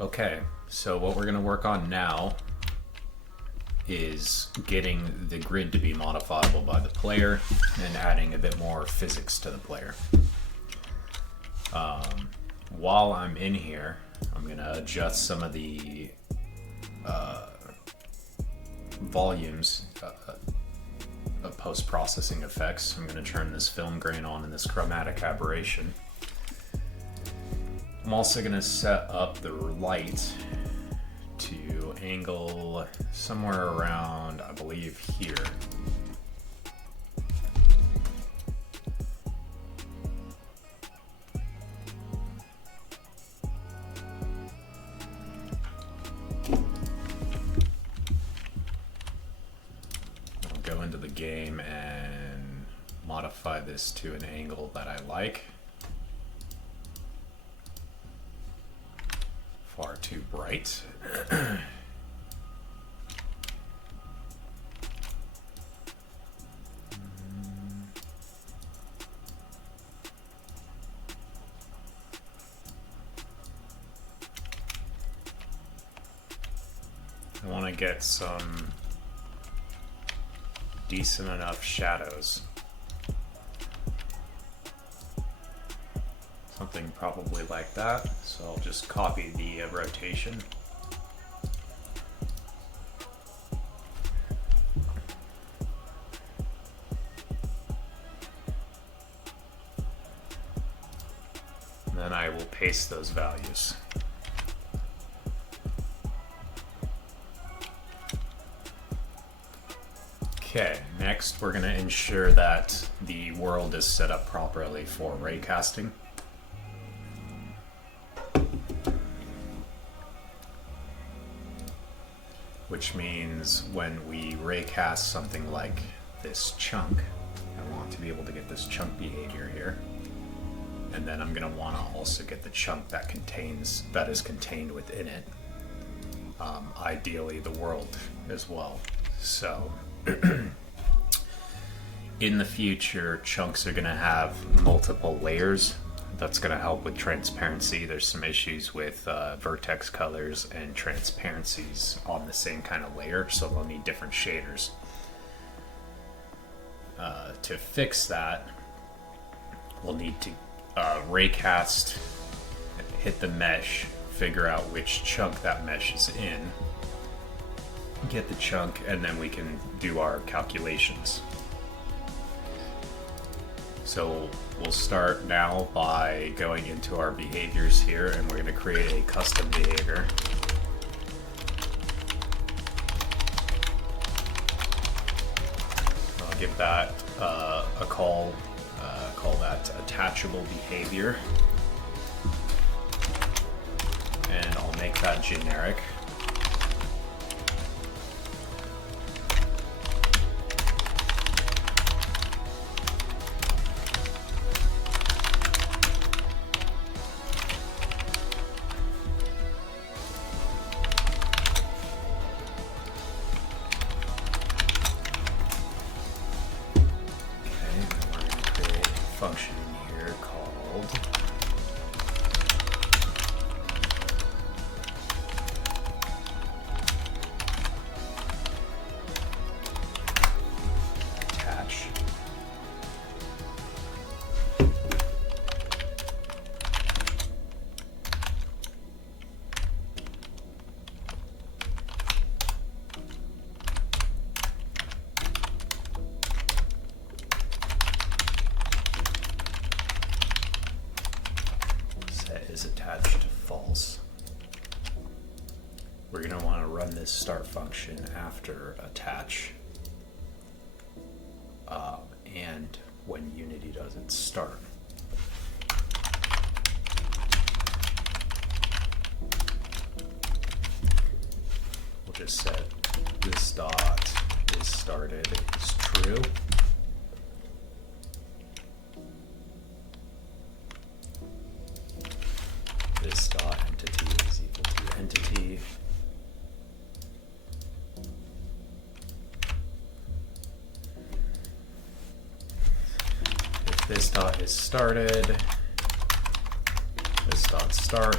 Okay, so what we're going to work on now is getting the grid to be modifiable by the player and adding a bit more physics to the player. While I'm in here, I'm going to adjust some of the volumes of post-processing effects. I'm going to turn this film grain on and this chromatic aberration. I'm also going to set up the light to angle somewhere around, I believe, here. I'll go into the game and modify this to an angle that I like. Far too bright. I want to get some decent enough shadows. Something probably like that. So I'll just copy the rotation. And then I will paste those values. Okay, next we're going to ensure that the world is set up properly for raycasting. Which means when we raycast something like this chunk, I want to be able to get this chunk behavior here. And then I'm going to want to also get the chunk that is contained within it. Ideally the world as well. So in the future, chunks are going to have multiple layers. That's going to help with transparency. There's some issues with vertex colors and transparencies on the same kind of layer, so they'll need different shaders. To fix that, we'll need to raycast, hit the mesh, figure out which chunk that mesh is in, get the chunk, and then we can do our calculations. So we'll start now by going into our behaviors here, and we're going to create a custom behavior. I'll give that a call that attachable behavior, and I'll make that generic. Function in here called attach. Is attached to false. We're going to want to run this start function after attach and when Unity does its start. We'll just set this dot is started is true. This dot entity is equal to entity. If this dot is started, this dot start.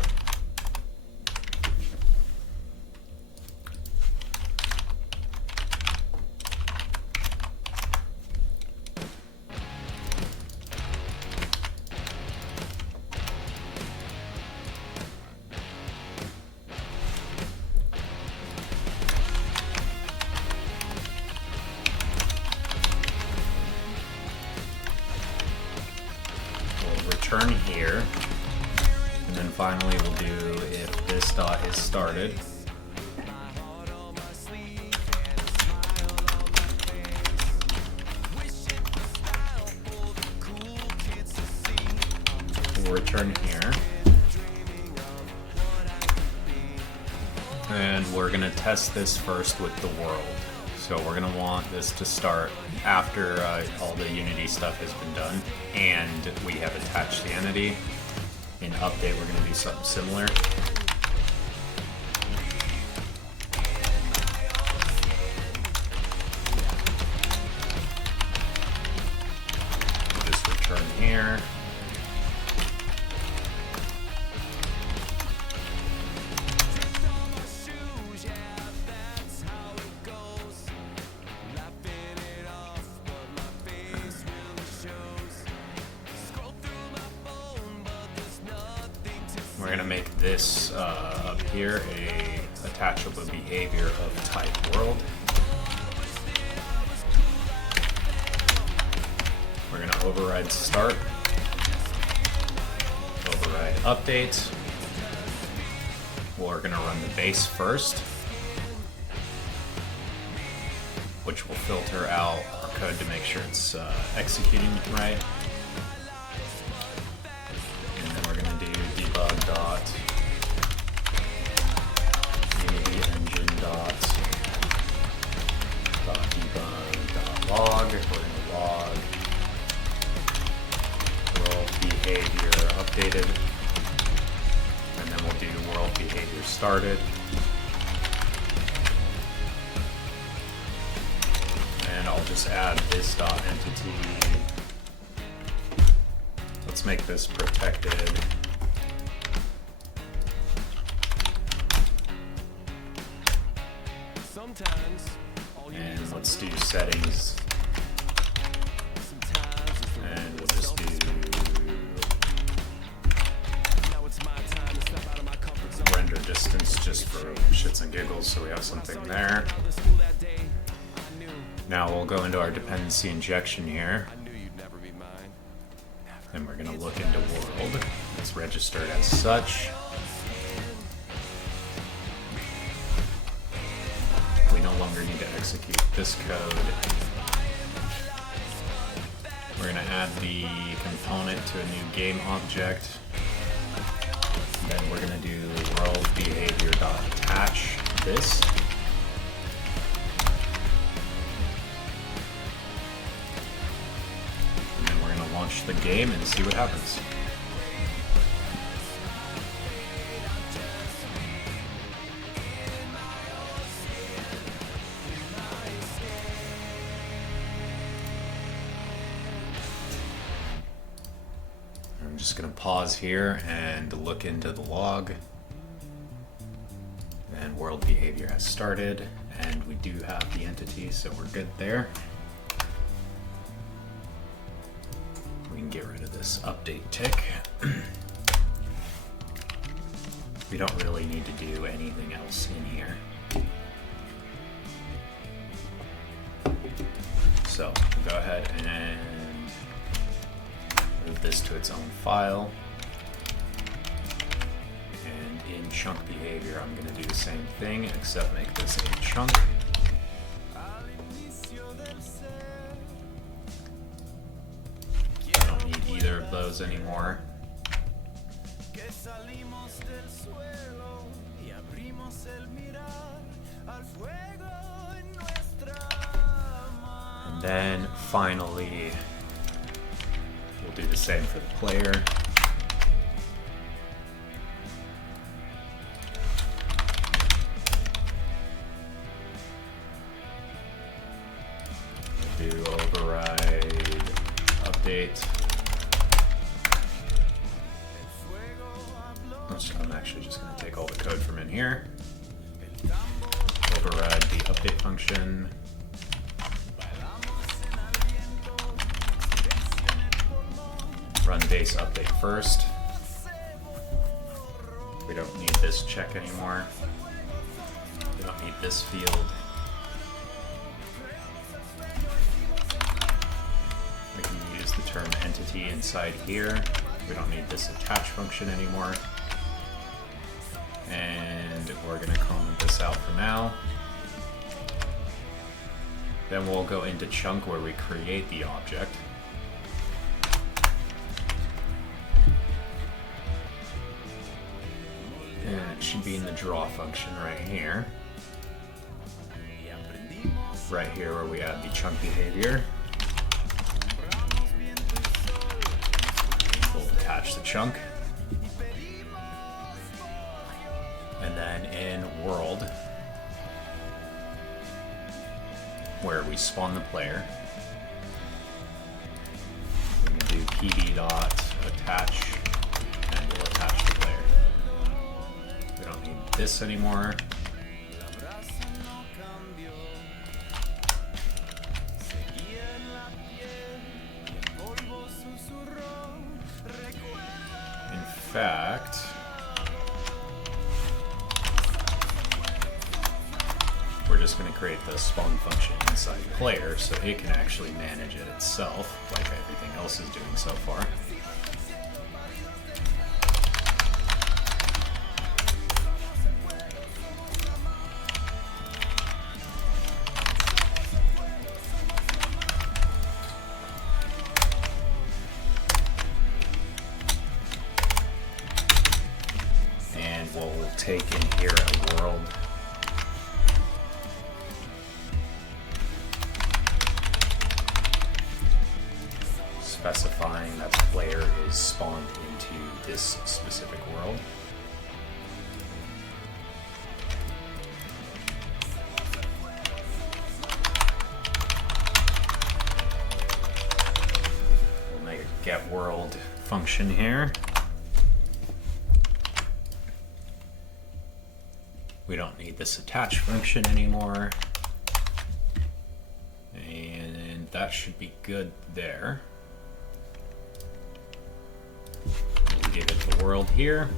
return here. And then finally we'll do if this dot is started. We'll return here. And we're going to test this first with the world. So we're going to want this to start after all the Unity stuff has been done and we have attached the entity. In update, we're going to do something similar. We'll just return here. We're going to make this up here a attachable behavior of type world. We're going to override start, override update. We're going to run the base first, which will filter out our code to make sure it's executing right. Debug dot Unity engine dot debug dot log. We're going to log world behavior updated, and then we'll do world behavior started. And I'll just add this dot entity. Let's make this protected. And let's do settings, and we'll just do render distance just for shits and giggles so we have something there. Now we'll go into our dependency injection here, and we're going to look into world. It's registered as such. No longer need to execute this code. We're going to add the component to a new game object. Then we're going to do world behavior.attach this. And then we're going to launch the game and see what happens. I'm just going to pause here and look into the log. And world behavior has started, and we do have the entity, so we're good there. We can get rid of this update tick. We don't really need to do anything else in here. So we'll go ahead and move this to its own file. And in chunk behavior, I'm going to do the same thing, except make this a chunk. I don't need either of those anymore. And then finally, we'll do the same for the player. We'll do override update. I'm actually just going to take all the code from in here. Override the update function. Run base update first. We don't need this check anymore. We don't need this field. We can use the term entity inside here. We don't need this attach function anymore. And we're going to comment this out for now. Then we'll go into chunk where we create the object. And it should be in the draw function right here. Right here where we add the chunk behavior. We'll attach the chunk. And then in world, where we spawn the player, we're going to do pd dot attach, and we'll attach the player. We don't need this anymore. In fact, we're just going to create the spawn function inside the player so it can actually manage it itself, like everything else is doing so far. And we'll take in here a world. Specifying that the player is spawned into this specific world. We'll make a get world function here. We don't need this attach function anymore. And that should be good there. Give it the world here.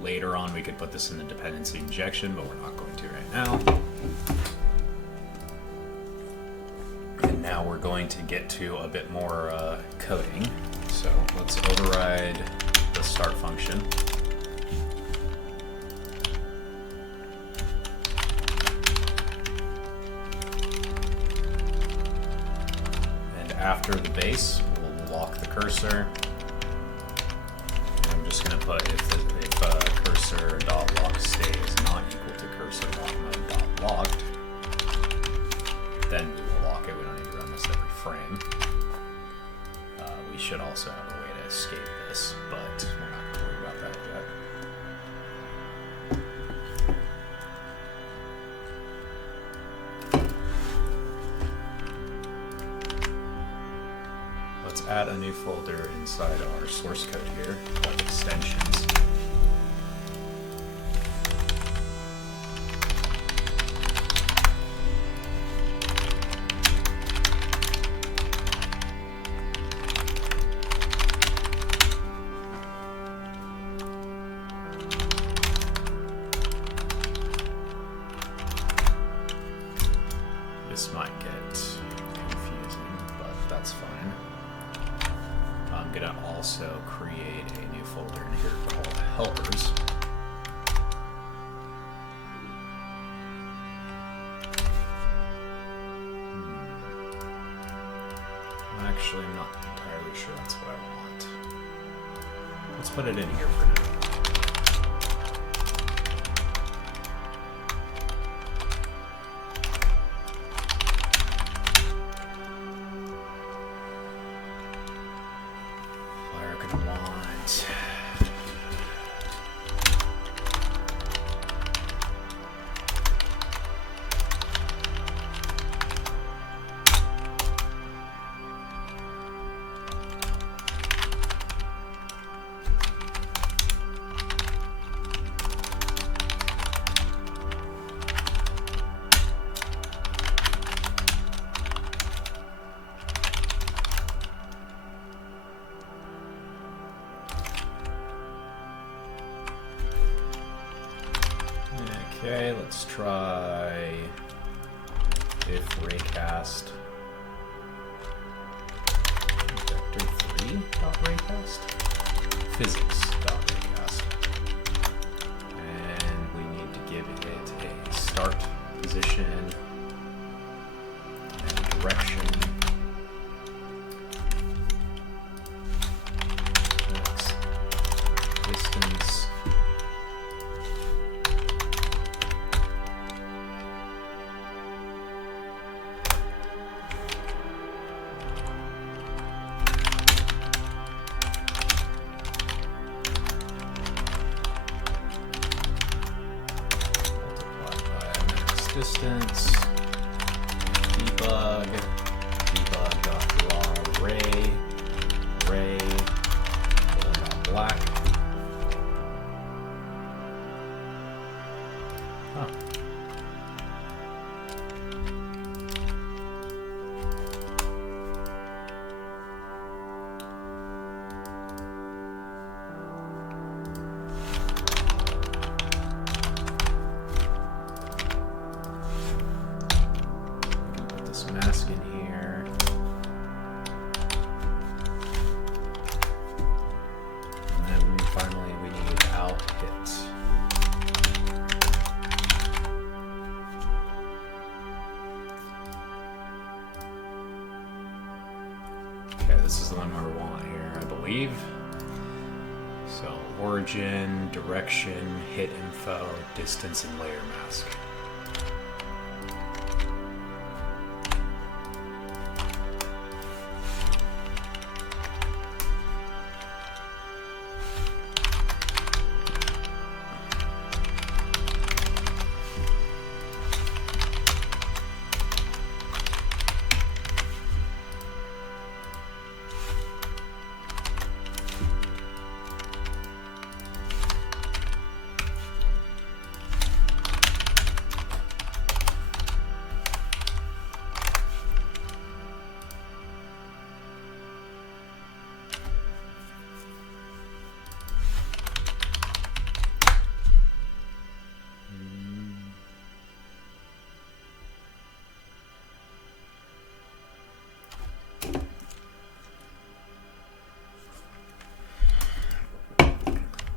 Later on we could put this in the dependency injection, but we're not going to right now. And now we're going to get to a bit more coding. So let's override the start function. And after the base, lock the cursor. I'm just going to put if cursor dot lock stays not equal to cursor lock mode dot locked, then we will lock it. We don't need to run this every frame. We should also have a way to escape this, but we're not going to worry about that yet. Let's add a new folder inside our source code here called extensions. This might get confusing, but that's fine. I'm going to also create a new folder in here called helpers. I'm actually not entirely sure that's what I want. Let's put it in here for now. Okay, let's try if raycast p.raycast, physics.raycast, and we need to give it a start position and direction. Distance. Distance, debug.draw ray, black. Huh. Mask in here. And then finally we need out hit. Okay, this is the one we want here, I believe. So origin, direction, hit info, distance, and layer mask.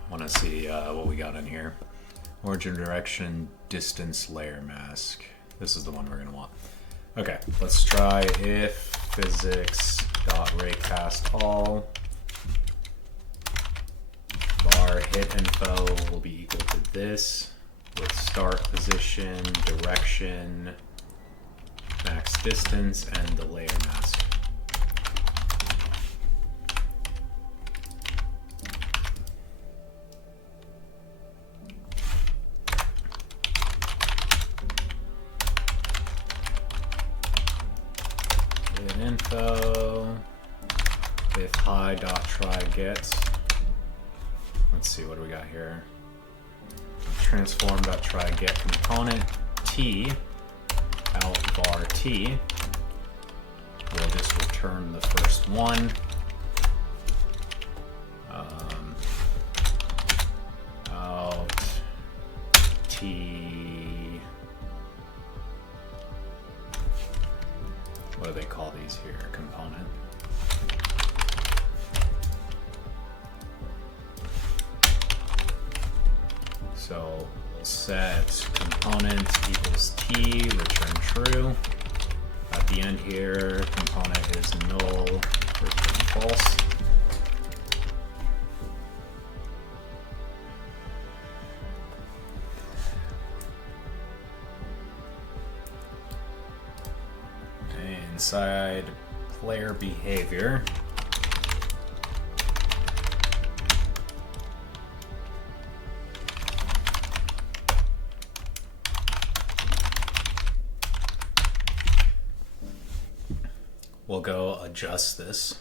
Want to see what we got in here. Origin, direction, distance, layer mask. This is the one we're going to want. Okay, let's try if physics.raycast all var hit info will be equal to this with start position, direction, max distance, and the layer mask. Info if hi dot try get. Let's see, what do we got here? Transform dot try get component t out var t. We'll just return the first one. Out t. What do they call these here? Component. So we'll set component equals t, return true. At the end here, component is null, return false. Inside player behavior, we'll go adjust this.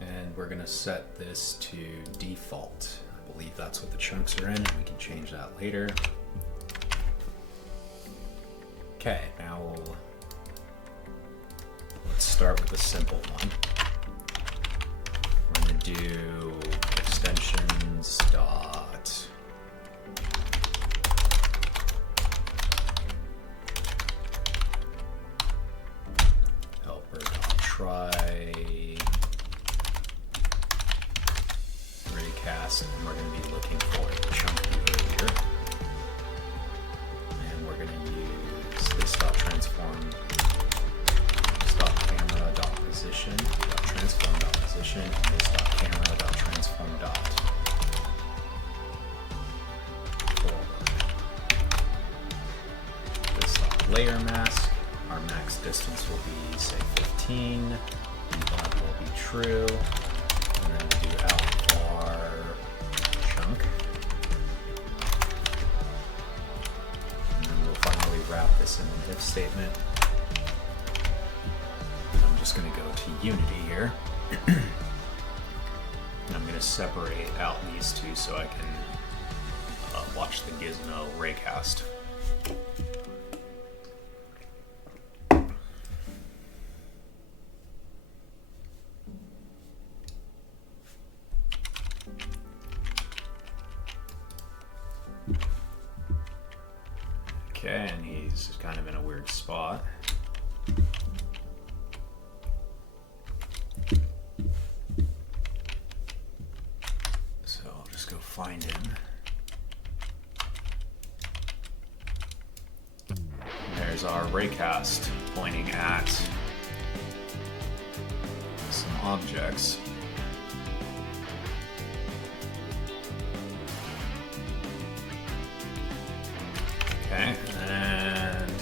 And we're going to set this to default. I believe that's what the chunks are in. We can change that later. Okay, now let's start with the simple one. We're going to do extensions dot position, and this dot camera dot transform dot forward. This dot layer mask, our max distance will be say 15, dot will be true, and then we'll do out var chunk. And then we'll finally wrap this in an if statement. I'm just going to go to Unity here. And I'm going to separate out these two so I can watch the Gizmo raycast. Okay, and he's kind of in a weird spot. So I'll just go find him. There's our raycast pointing at some objects. Okay, and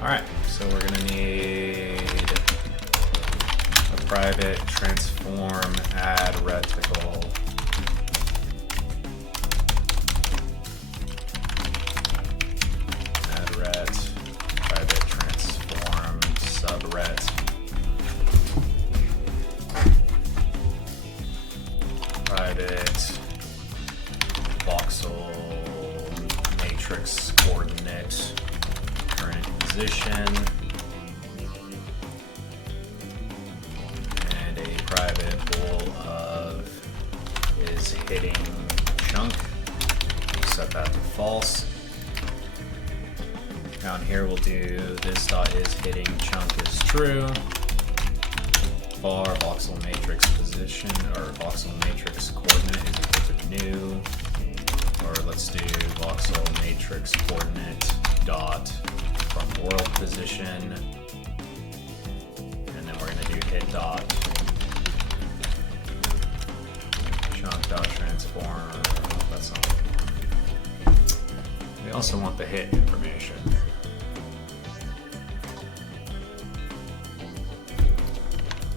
alright, so we're gonna need a private transform add reticle. Add ret, private transform subret. Private voxel matrix coordinate current position, and a private bool of is hitting chunk. Set that to false. Down here we'll do this dot is hitting chunk is true. Var voxel matrix position or voxel matrix coordinate is equal to new. Or let's do voxel matrix coordinate dot from world position, and then we're going to do hit dot chunk dot transform. That's not what we want. We also want the hit information.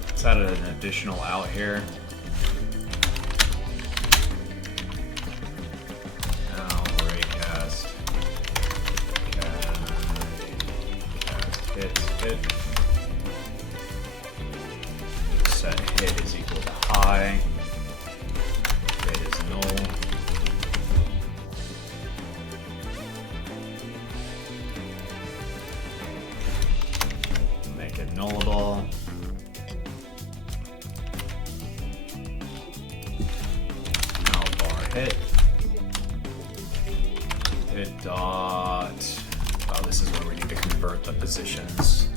Let's add an additional out here. Hit. Set hit is equal to high. Hit is null. Make it nullable. Out bar hit. Hit dot. Oh, this is where we need to convert the positions.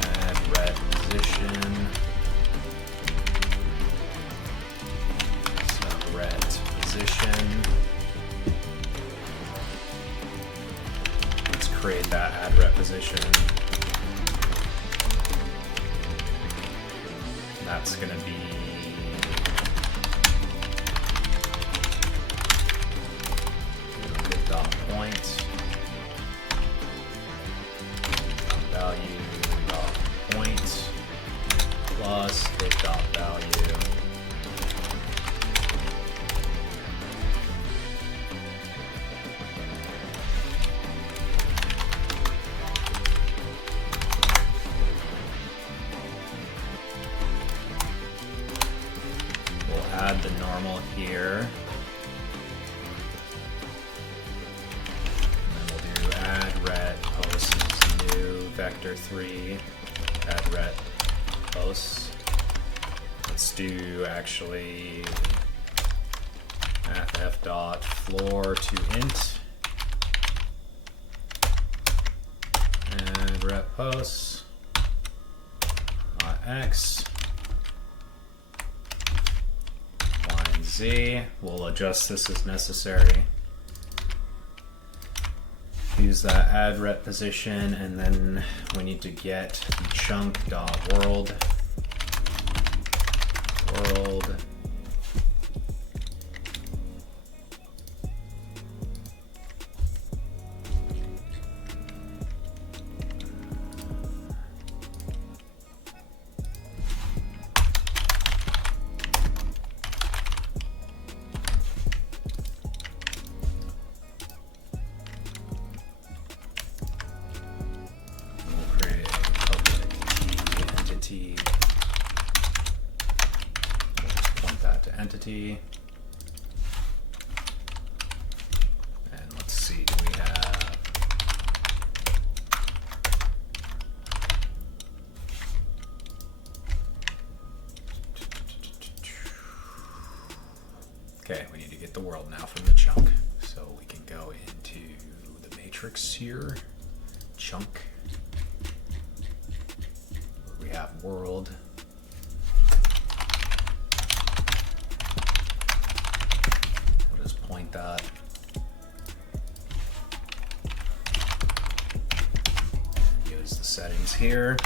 Add ret position. Subret position. Let's create that add ret position. That's going to be point value dot point plus hit dot value we'll add the normal here. Vector 3, add ret posts. Let's do actually math dot floor to int and ret posts x, y, and z. We'll adjust this as necessary. use that add ret position, and then we need to get the chunk.world world entity. And let's see, do we have okay, we need to get the world now from the chunk. So we can go into the matrix here, chunk. We have world. That. Use the settings here.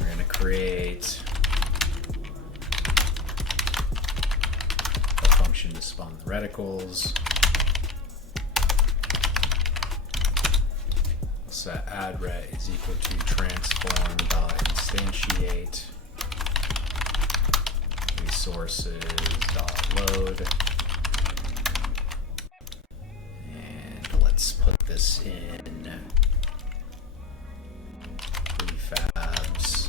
We're going to create a function to spawn the reticles. We'll set add ret is equal to transform dot instantiate resources dot load. Let's put this in prefabs,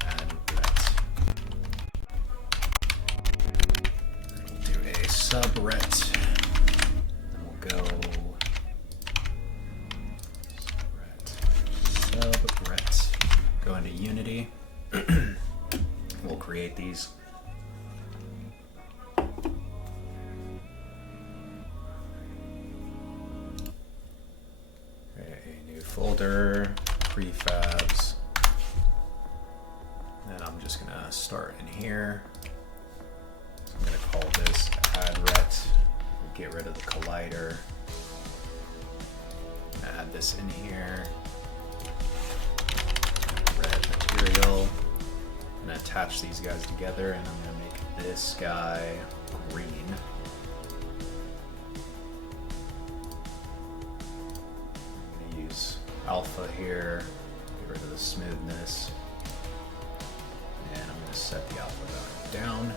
add ret. Then we'll do a subret. Then we'll go subret. Go into Unity. We'll create these. Folder, prefabs, and I'm just gonna start in here. So I'm gonna call this add ret. We'll get rid of the collider. Add this in here. Red material. I'm gonna attach these guys together, and I'm gonna make this guy green. Alpha here, get rid of the smoothness, and I'm going to set the alpha value down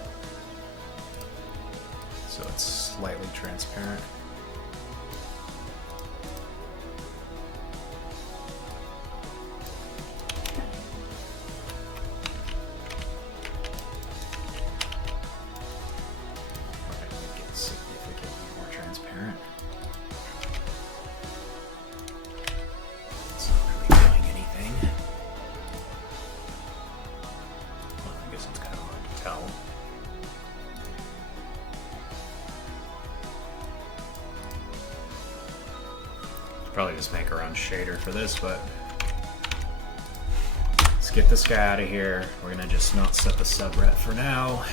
so it's slightly transparent. We're going to make it significantly more transparent. Probably just make our own shader for this, but let's get this guy out of here. We're gonna just not set the subret for now.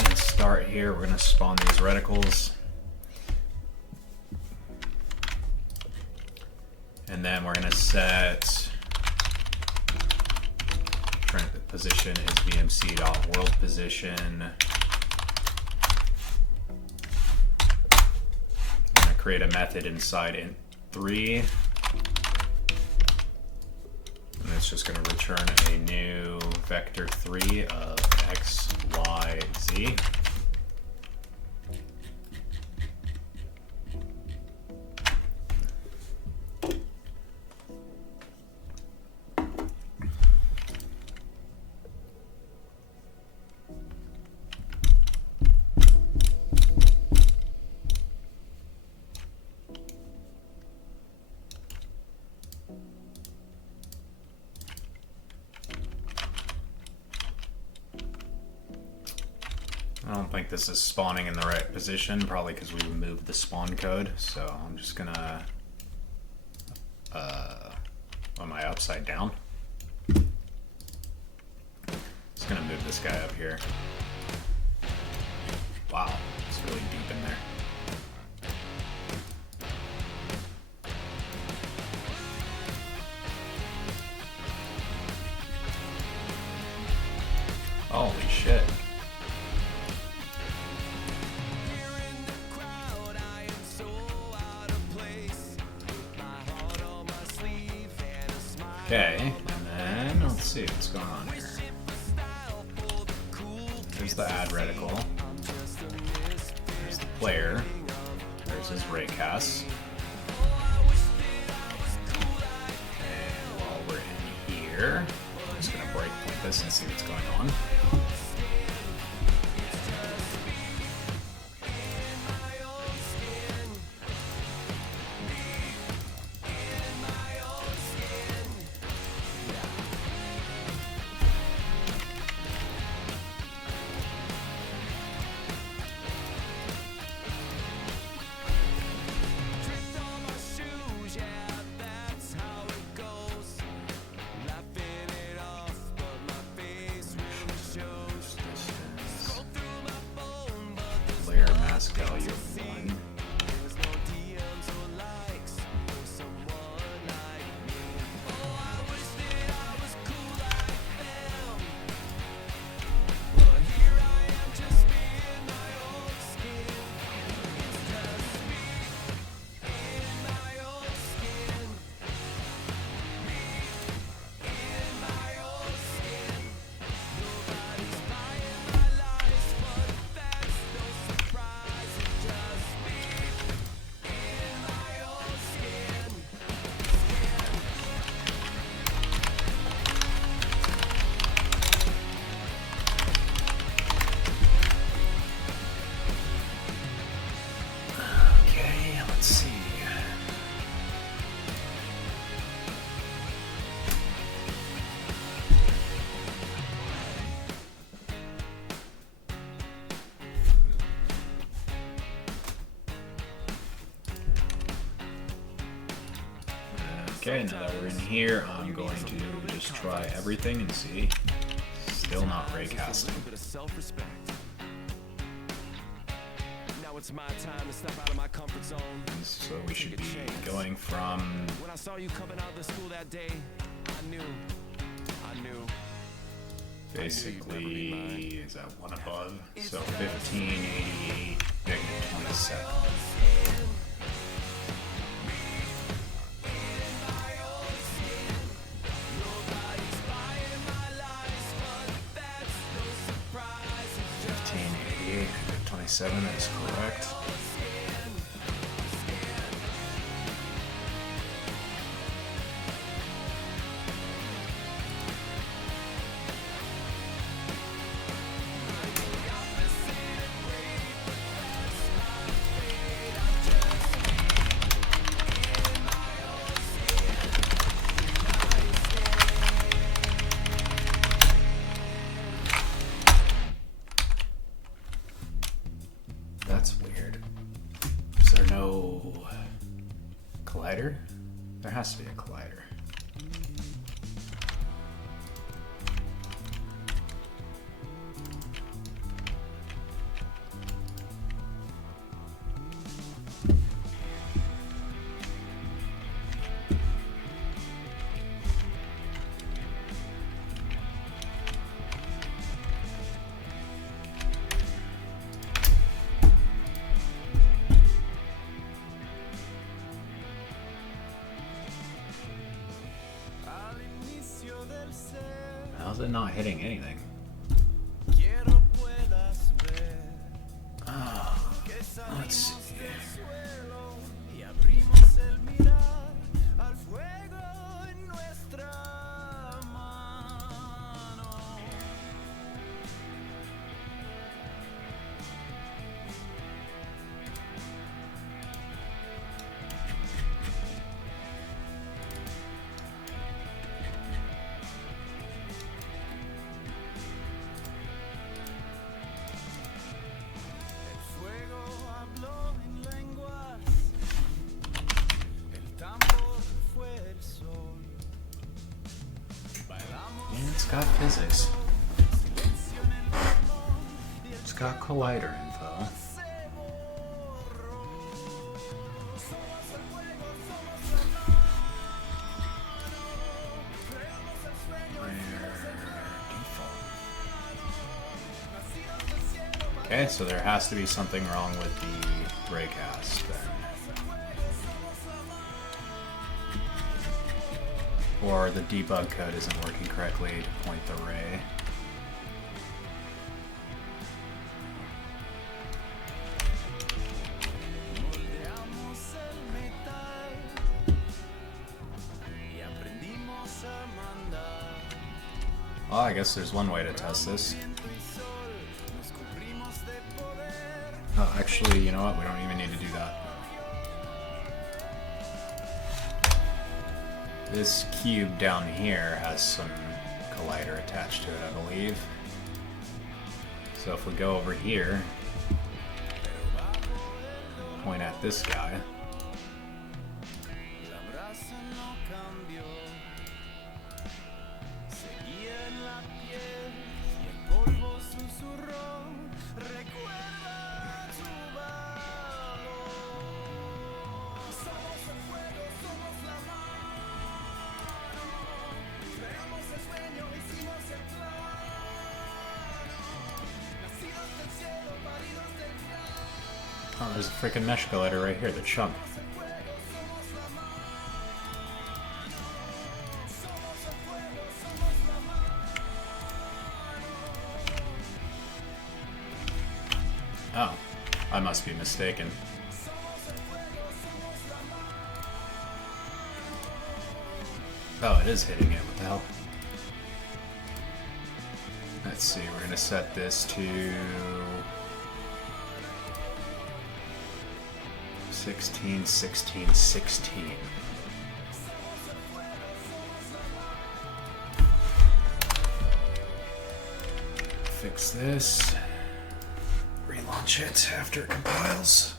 And start here, we're gonna spawn these reticles. And then we're gonna set position is vmc.world position. Create a method inside int3, and it's just going to return a new vector 3 of x, y, z. I don't think this is spawning in the right position, probably because we removed the spawn code. So I'm just gonna, am I upside down? Just gonna move this guy up here. Wow, it's really deep in there. Okay, and then let's see what's going on here. There's the add reticle. There's the player. There's his raycast. And while we're in here, I'm just gonna breakpoint this and see what's going on. Mask value of 1. Okay, now that we're in here, I'm going to just try everything and see. Still not raycasting. Now it's my time to step out of my comfort zone. So we should be going from. When I saw you coming out of the school that day, I knew. Basically, is that one above? So 1588, negative 27. That is correct. That's weird. Is there no collider? There has to be a collider. How's it not hitting anything? Let's see. It's got physics. It's got collider info. Okay, so there has to be something wrong with the raycast then. Or the debug code isn't working correctly to point the ray. Well, I guess there's one way to test this. Oh, actually, you know what? We don't even need to do that. This cube down here has some collider attached to it, I believe. So if we go over here, point at this guy, oh, there's a freaking mesh collider right here, the chunk. Oh, I must be mistaken. Oh, it is hitting it. What the hell? Let's see, we're gonna set this to 16, 16, 16. Fix this. Relaunch it after it compiles.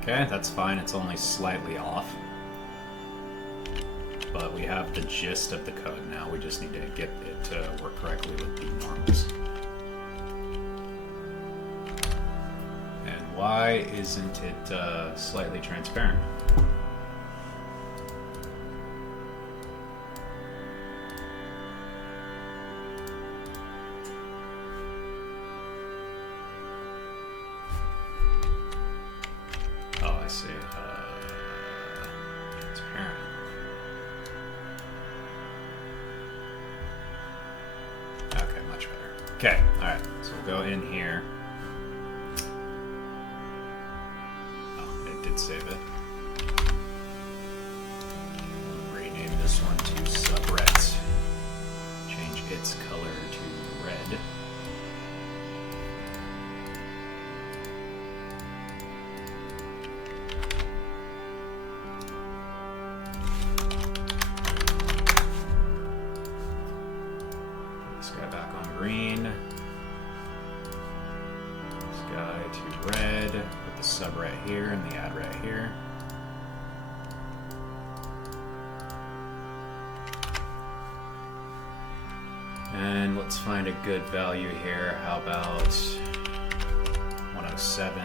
Okay, that's fine. It's only slightly off. But we have the gist of the code now. We just need to get it to work correctly with the normals. And why isn't it slightly transparent? I see. Transparent. Okay, much better. Okay, alright. So we'll go in here. Oh, it did save it. We'll rename this one to subret. Change its color to red. Green. This guy to red. Put the sub right here and the add right here. And let's find a good value here. How about 107?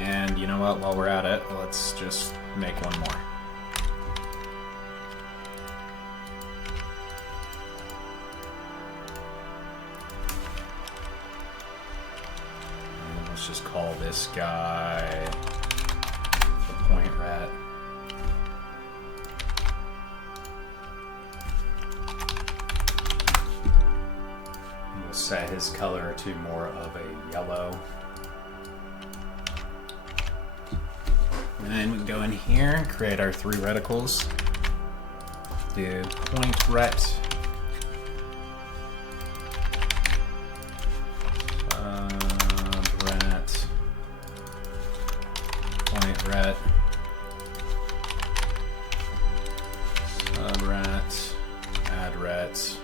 And you know what, while we're at it, let's just make one more. And let's just call this guy the point rat. And we'll set his color to more of a yellow. And then we can go in here and create our three reticles. Do point ret. Ret. Point ret. Subret. Add ret.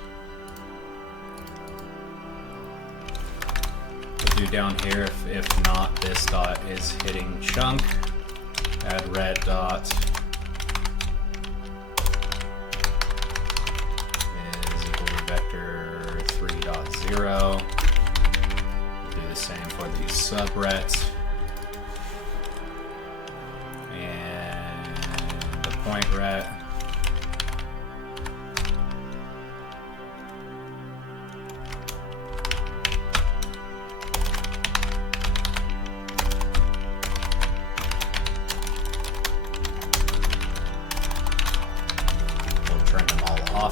do down here if not this dot is hitting chunk. Add red dot is equal to vector 3.0. We'll do the same for the subret. And the point ret.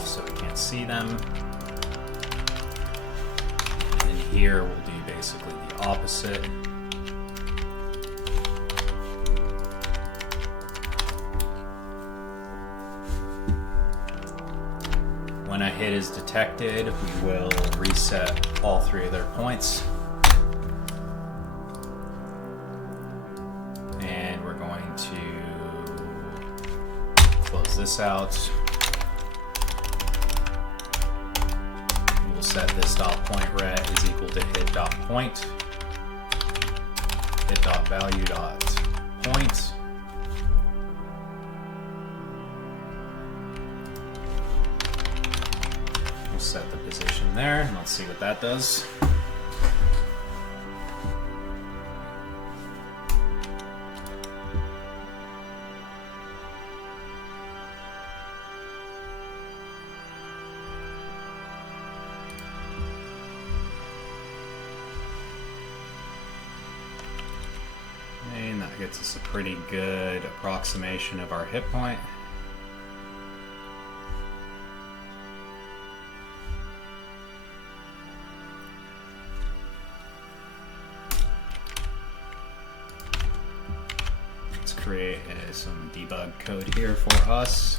So we can't see them. And here we'll do basically the opposite. When a hit is detected, we will reset all three of their points. And we're going to close this out. Set this dot point ret is equal to hit dot point, hit dot value dot point. We'll set the position there, and let's see what that does. That gets us a pretty good approximation of our hit point. Let's create some debug code here for us.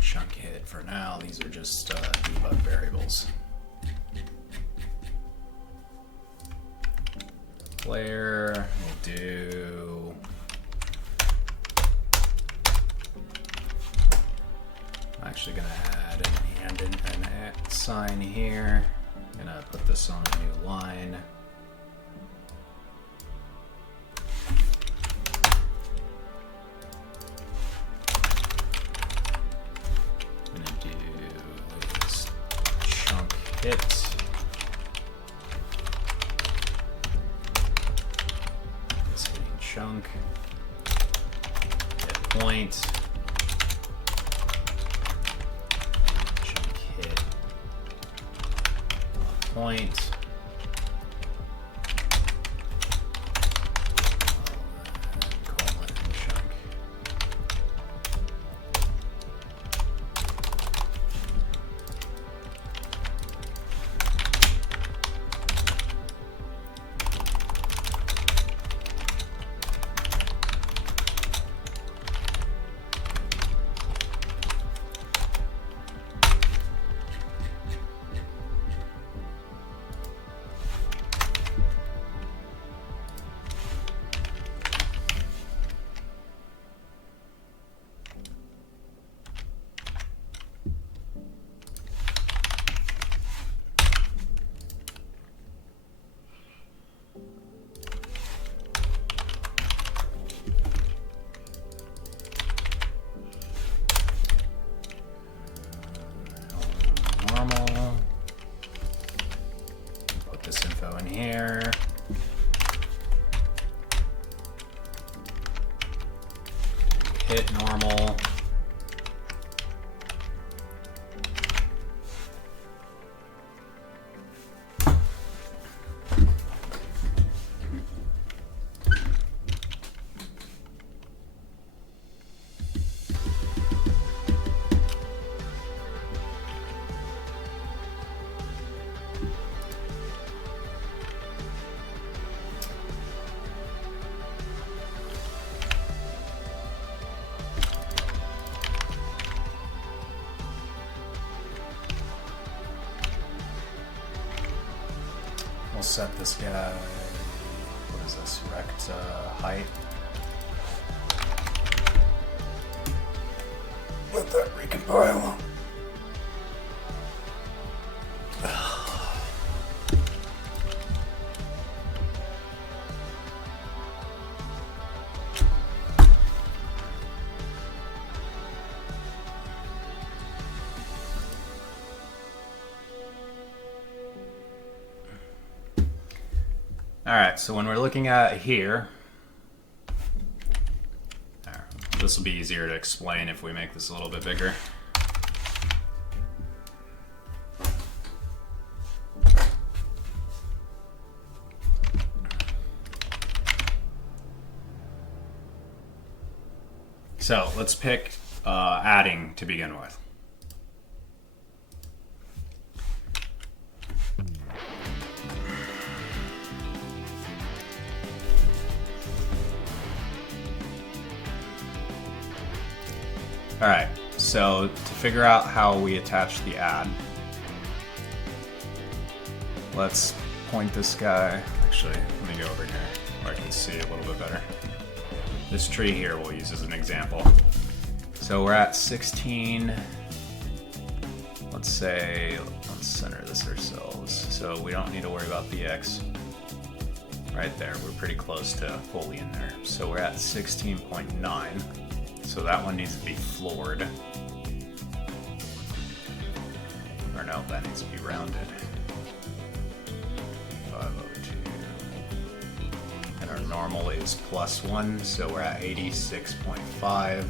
Chunk hit for now. These are just debug variables. Player, we'll do I'm actually gonna add an at sign here. I'm gonna put this on a new line. Hit. It's hitting chunk. Hit point. Chunk hit. Point. Colon chunk. In here. Hit normal. set this guy, what is this, rect height. Let that recompile. Alright, so when we're looking at here, this will be easier to explain if we make this a little bit bigger. So let's pick adding to begin with. All right, so to figure out how we attach the add, let's point this guy. Actually, let me go over here where I can see a little bit better. This tree here we'll use as an example. So we're at 16. Let's say, let's center this ourselves. So we don't need to worry about the X. Right there, we're pretty close to fully in there. So we're at 16.9. So that one needs to be floored. Or no, that needs to be rounded. 502. And our normal is +1, so we're at 86.5.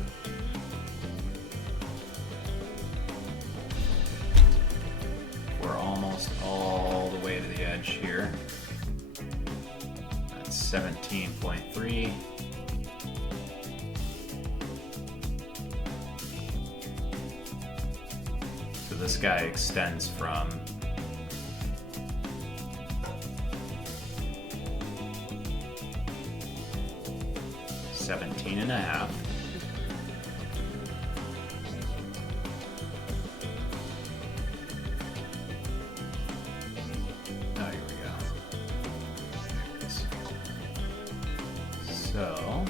We're almost all the way to the edge here. That's 17.3. This guy extends from 17.5 Oh, here we go. So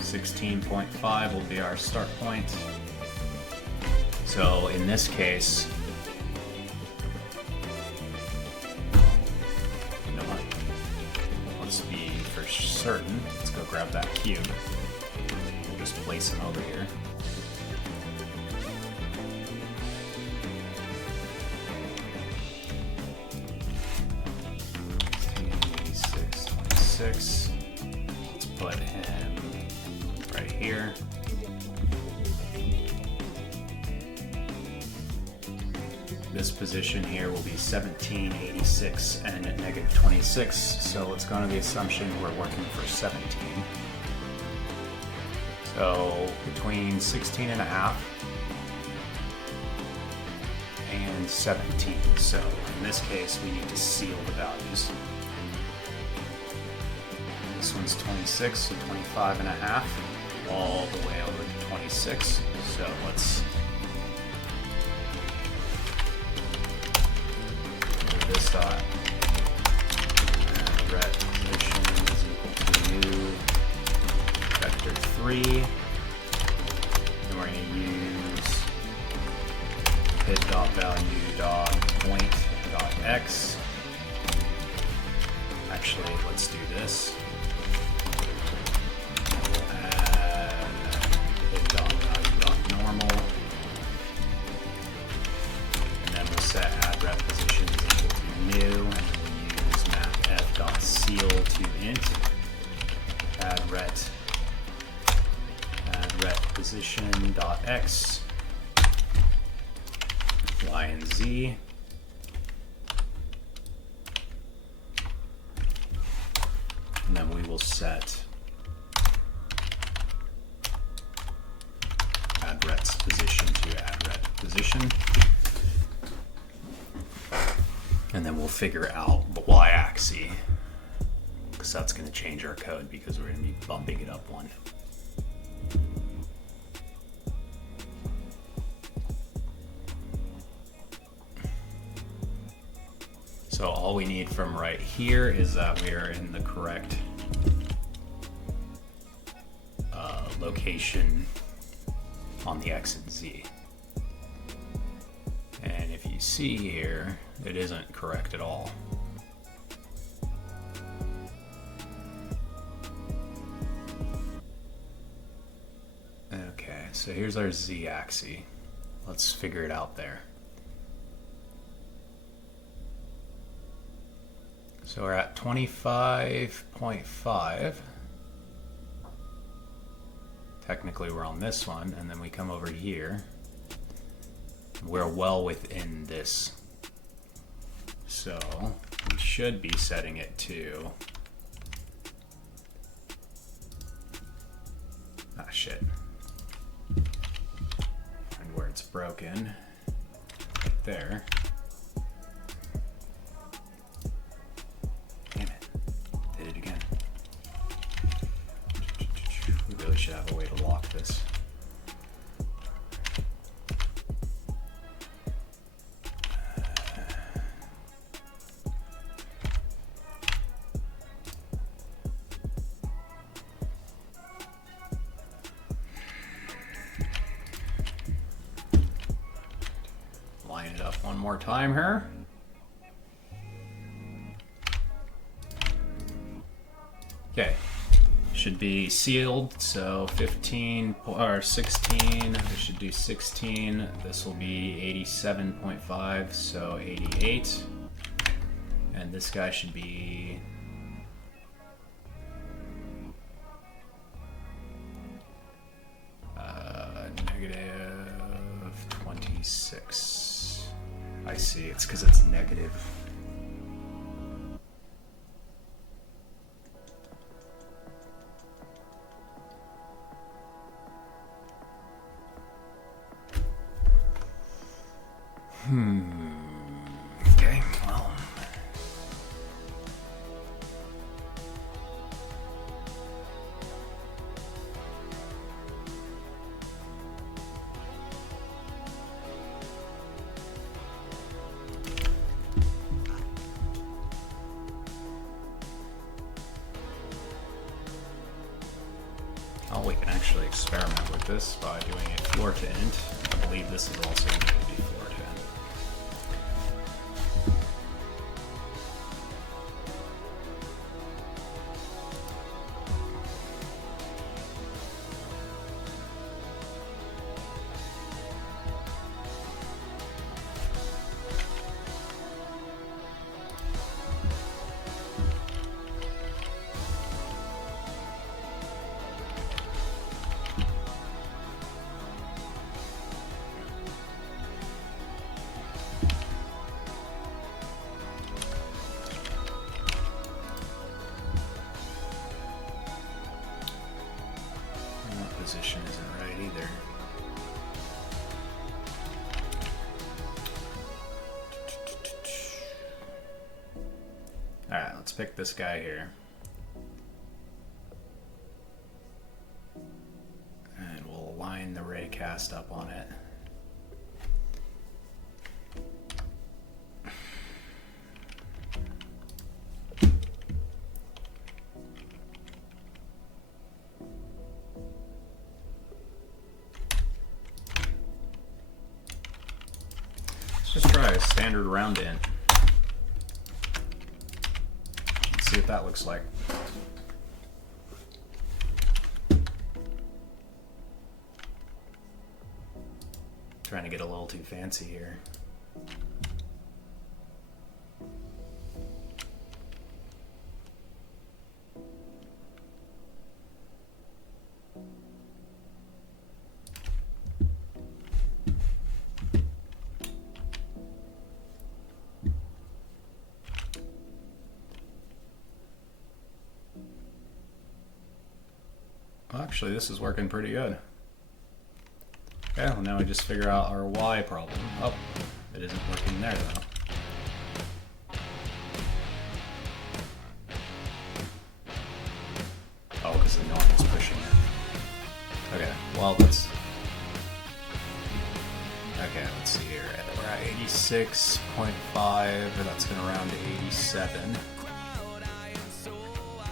16.5 will be our start point. So in this case, you know what? Let's be for certain. Let's go grab that cube. We'll just place him over here. Let's put him right here. This position here will be 17, 86, and -26. So let's go on to the assumption we're working for 17. So between 16.5 and 17. So in this case, we need to seal the values. This one's 26, so 25.5, all the way over to 26. So let's move this dot. And ret position is equal to new vector 3. And we're going to use pid dot value dot point dot x. Actually, let's do this. Position dot x, y and z, and then we will set add ret's position to add ret position, and then we'll figure out the y-axis, because that's going to change our code because we're going to be bumping it up one. So all we need from right here is that we are in the correct location on the X and Z. And if you see here, it isn't correct at all. Okay, so here's our Z-axis. Let's figure it out there. So we're at 25.5. Technically we're on this one, and then we come over here. We're well within this. So we should be setting it to... ah, shit. And where it's broken, right there. Damn it, did it again. We really should have a way to lock this. Line it up one more time here. Okay, should be sealed, so 15 or 16, we should do 16. This will be 87.5, so 88. And this guy should be negative 26. I see, it's because it's negative. Okay, well. Oh, we can actually experiment with this by doing a floor to end. I believe this is also going to be floor to end. Position isn't right either. Alright, let's pick this guy here. And we'll align the raycast up on it. Just try a standard round in. Let's see what that looks like. Trying to get a little too fancy here. Well, actually, this is working pretty good. Okay, well now we just figure out our Y problem. Oh, it isn't working there though. Oh, because the norm is pushing it. Okay, well let's... okay, let's see here. We're at 86. 86.5, that's going to round to 87.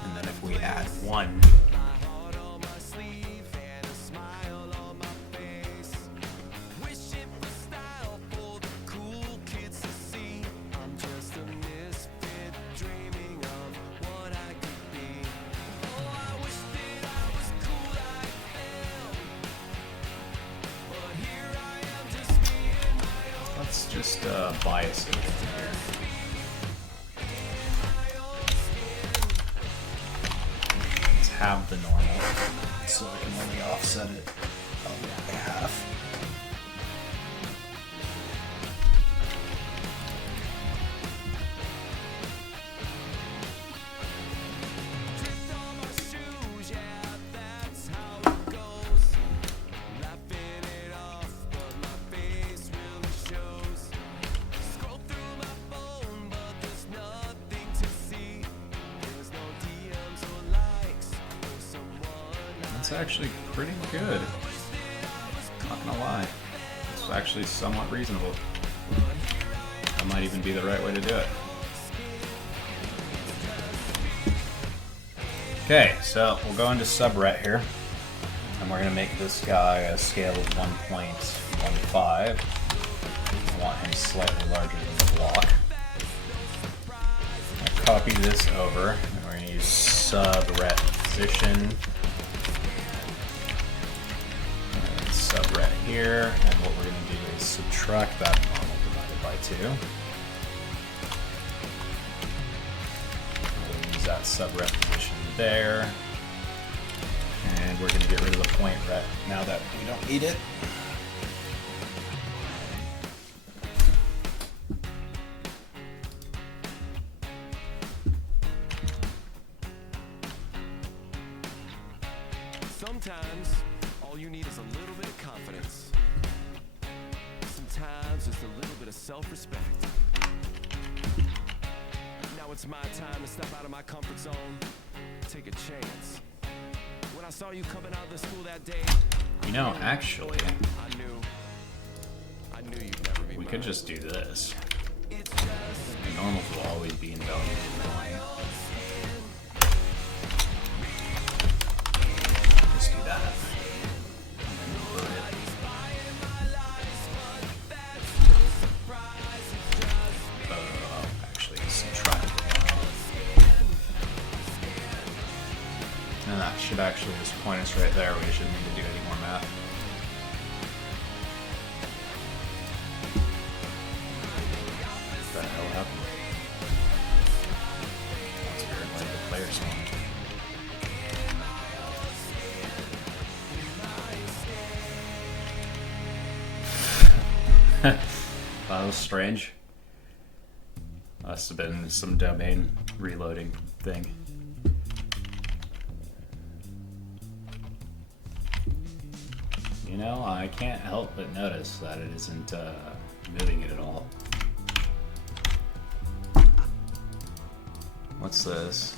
And then if we add 1, let's just bias it here. Let's have the normal, so I can only offset it by half. That's actually pretty good. Not gonna lie. It's actually somewhat reasonable. That might even be the right way to do it. Okay, so we'll go into subret here. And we're gonna make this guy a scale of 1.15. I want him slightly larger than the block. I'm gonna copy this over, and we're gonna use subret position. Subret here, and what we're going to do is subtract that normal divided by 2. We'll use that subret position there, and we're going to get rid of the point ret now that we don't need it. Sometimes all you need is a little bit of confidence. Sometimes just a little bit of self-respect. Now it's my time to step out of my comfort zone, take a chance. When I saw you coming out of the school that day, You know, actually, I knew you'd never be we mine. could just do this. The normals will always be invalidated in 1. Just do that. Actually, subtract it. And that should actually just point us right there. We shouldn't need to do any more math. What the hell happened? That's weird, like the player spawned. That was strange. Must have been some domain reloading thing. You know, I can't help but notice that it isn't moving it at all. What's this?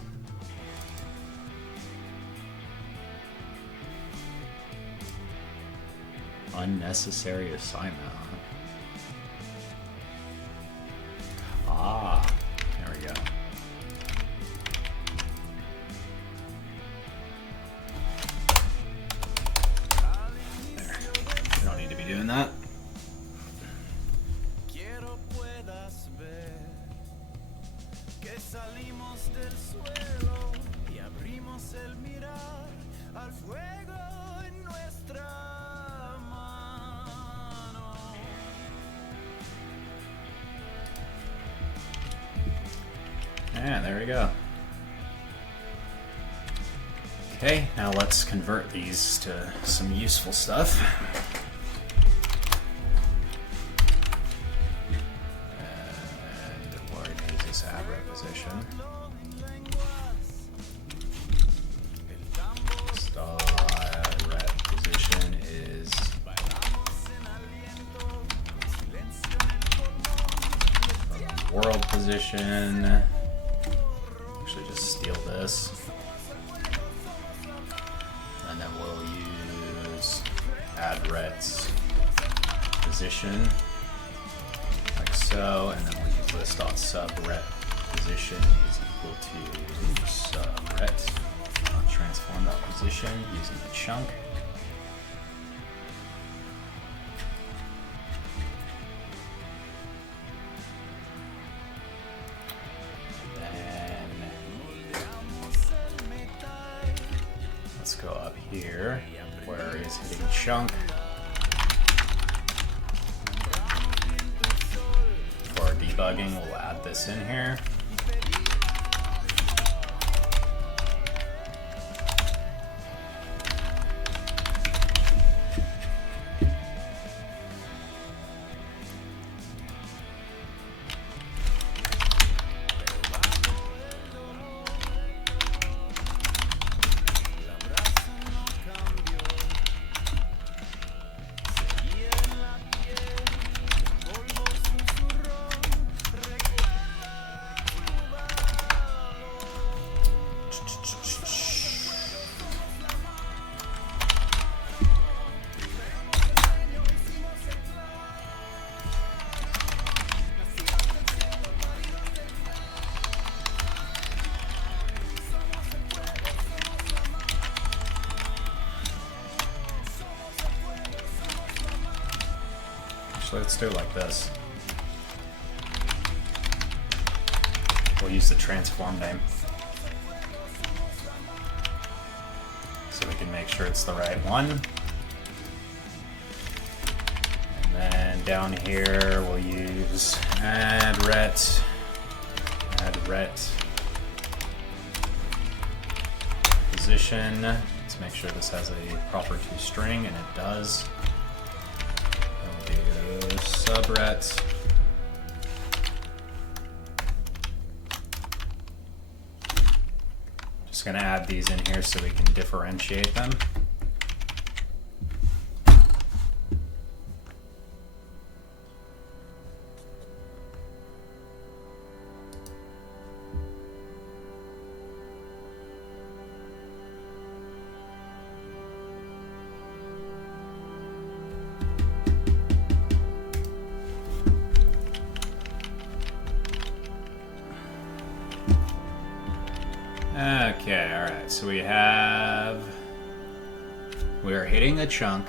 Unnecessary assignment, huh? Ah, there we go. There. We don't need to be doing that. Quiero puedas ver que salimos del suelo y abrimos el mirar al fuego en nuestra mano. And there we go. Okay, now let's convert these to some useful stuff. And what is this average position? Star red position is world position. Actually, just steal this. And then we'll use add reds position, like so, and then we'll use list.subret position is equal to subret. Transform that position using the chunk. Then let's go up here where it's hitting chunk. For our debugging, we'll add this in here. Actually, let's do it like this. We'll use the transform name, so we can make sure it's the right one. And then down here we'll use add ret position. Let's make sure this has a proper toString, and it does. We'll do subret. Just gonna add these in here so we can differentiate them. Okay, alright, so we are hitting a chunk.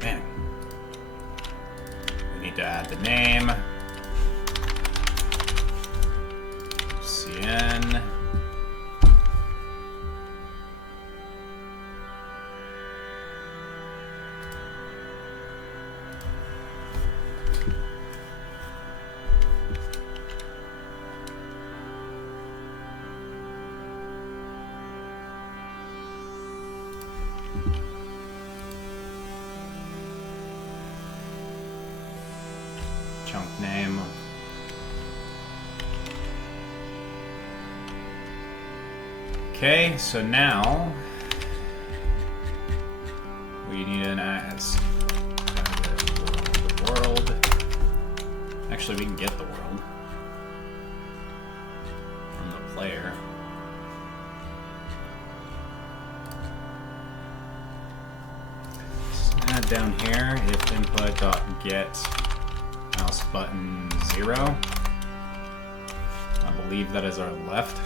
Man. We need to add the name. CN. Chunk name. Okay, so now we need an as world. Actually, we can get the world from the player. Add down here if input.get mouse button 0. I believe that is our left.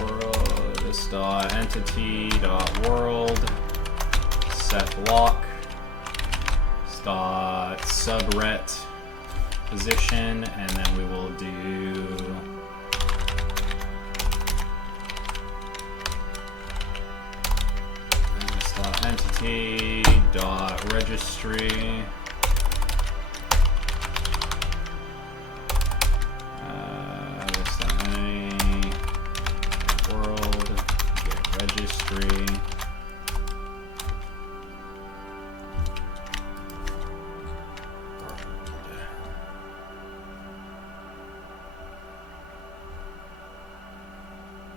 World, this dot entity dot world set block dot subret position, and then we will do entity dot registry this entity world get registry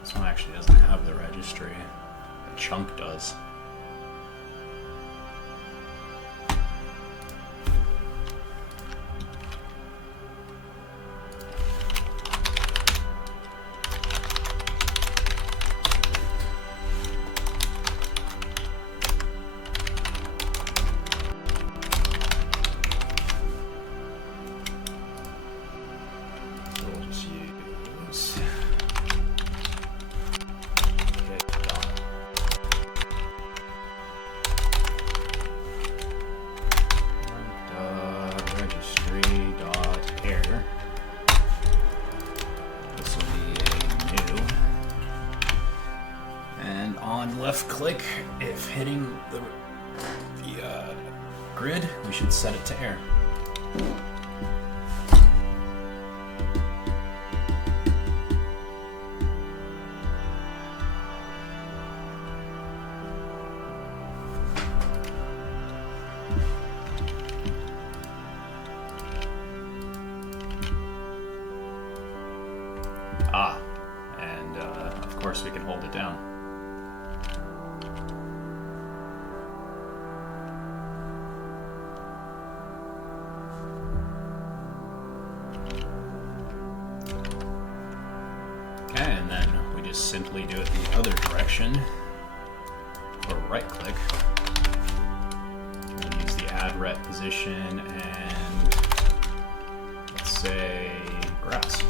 This one actually doesn't have the registry. The chunk does. on left click, if hitting the grid, we should set it to air. And of course we can hold it down. Okay, and then we just simply do it the other direction, or right click. We'll use the add ret position and let's say grass.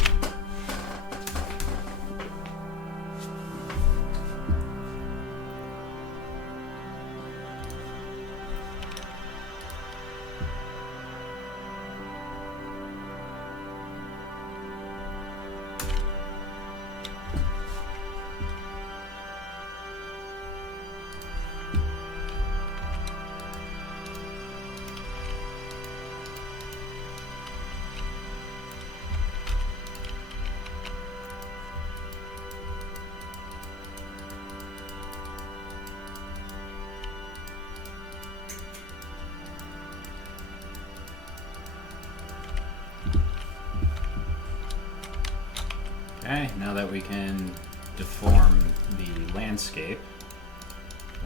Okay, now that we can deform the landscape,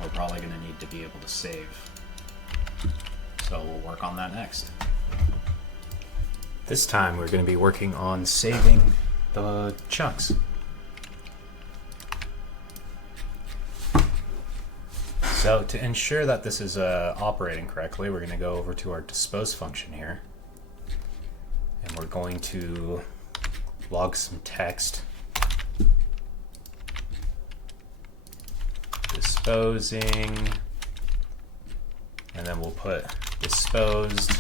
we're probably going to need to be able to save. So we'll work on that next. This time we're going to be working on saving the chunks. So to ensure that this is operating correctly, we're going to go over to our dispose function here. And we're going to log some text. Disposing. And then we'll put disposed.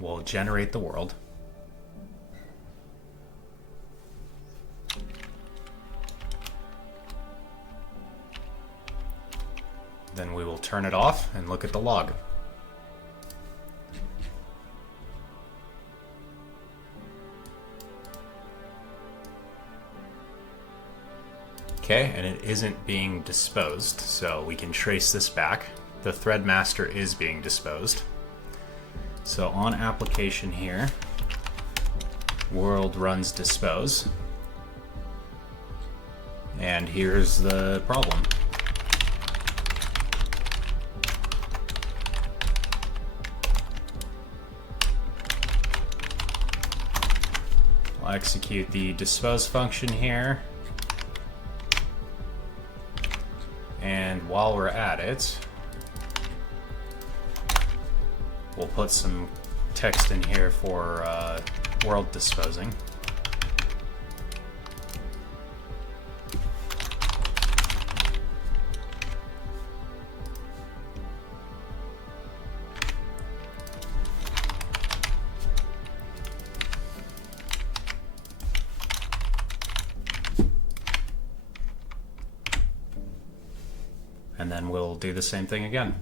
We'll generate the world. Then we will turn it off and look at the log. Okay, and it isn't being disposed, so we can trace this back. The thread master is being disposed. So on application here, world runs dispose. And here's the problem. I'll execute the dispose function here. And while we're at it, we'll put some text in here for world disposing. And then we'll do the same thing again.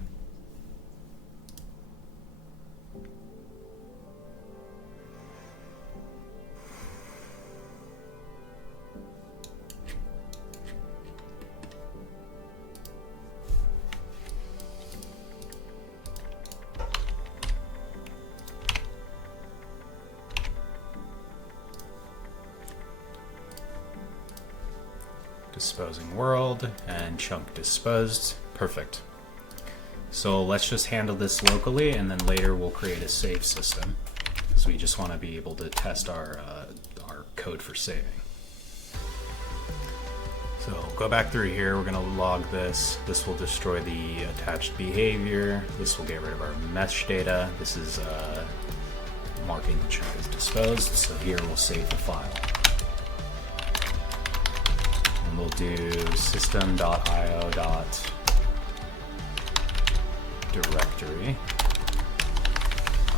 Disposing world and chunk disposed. Perfect. So let's just handle this locally, and then later we'll create a save system. So we just want to be able to test our code for saving. So go back through here. We're going to log this. This will destroy the attached behavior. This will get rid of our mesh data. This is marking the chunk as disposed. So here we'll save the file. We'll do system.io.directory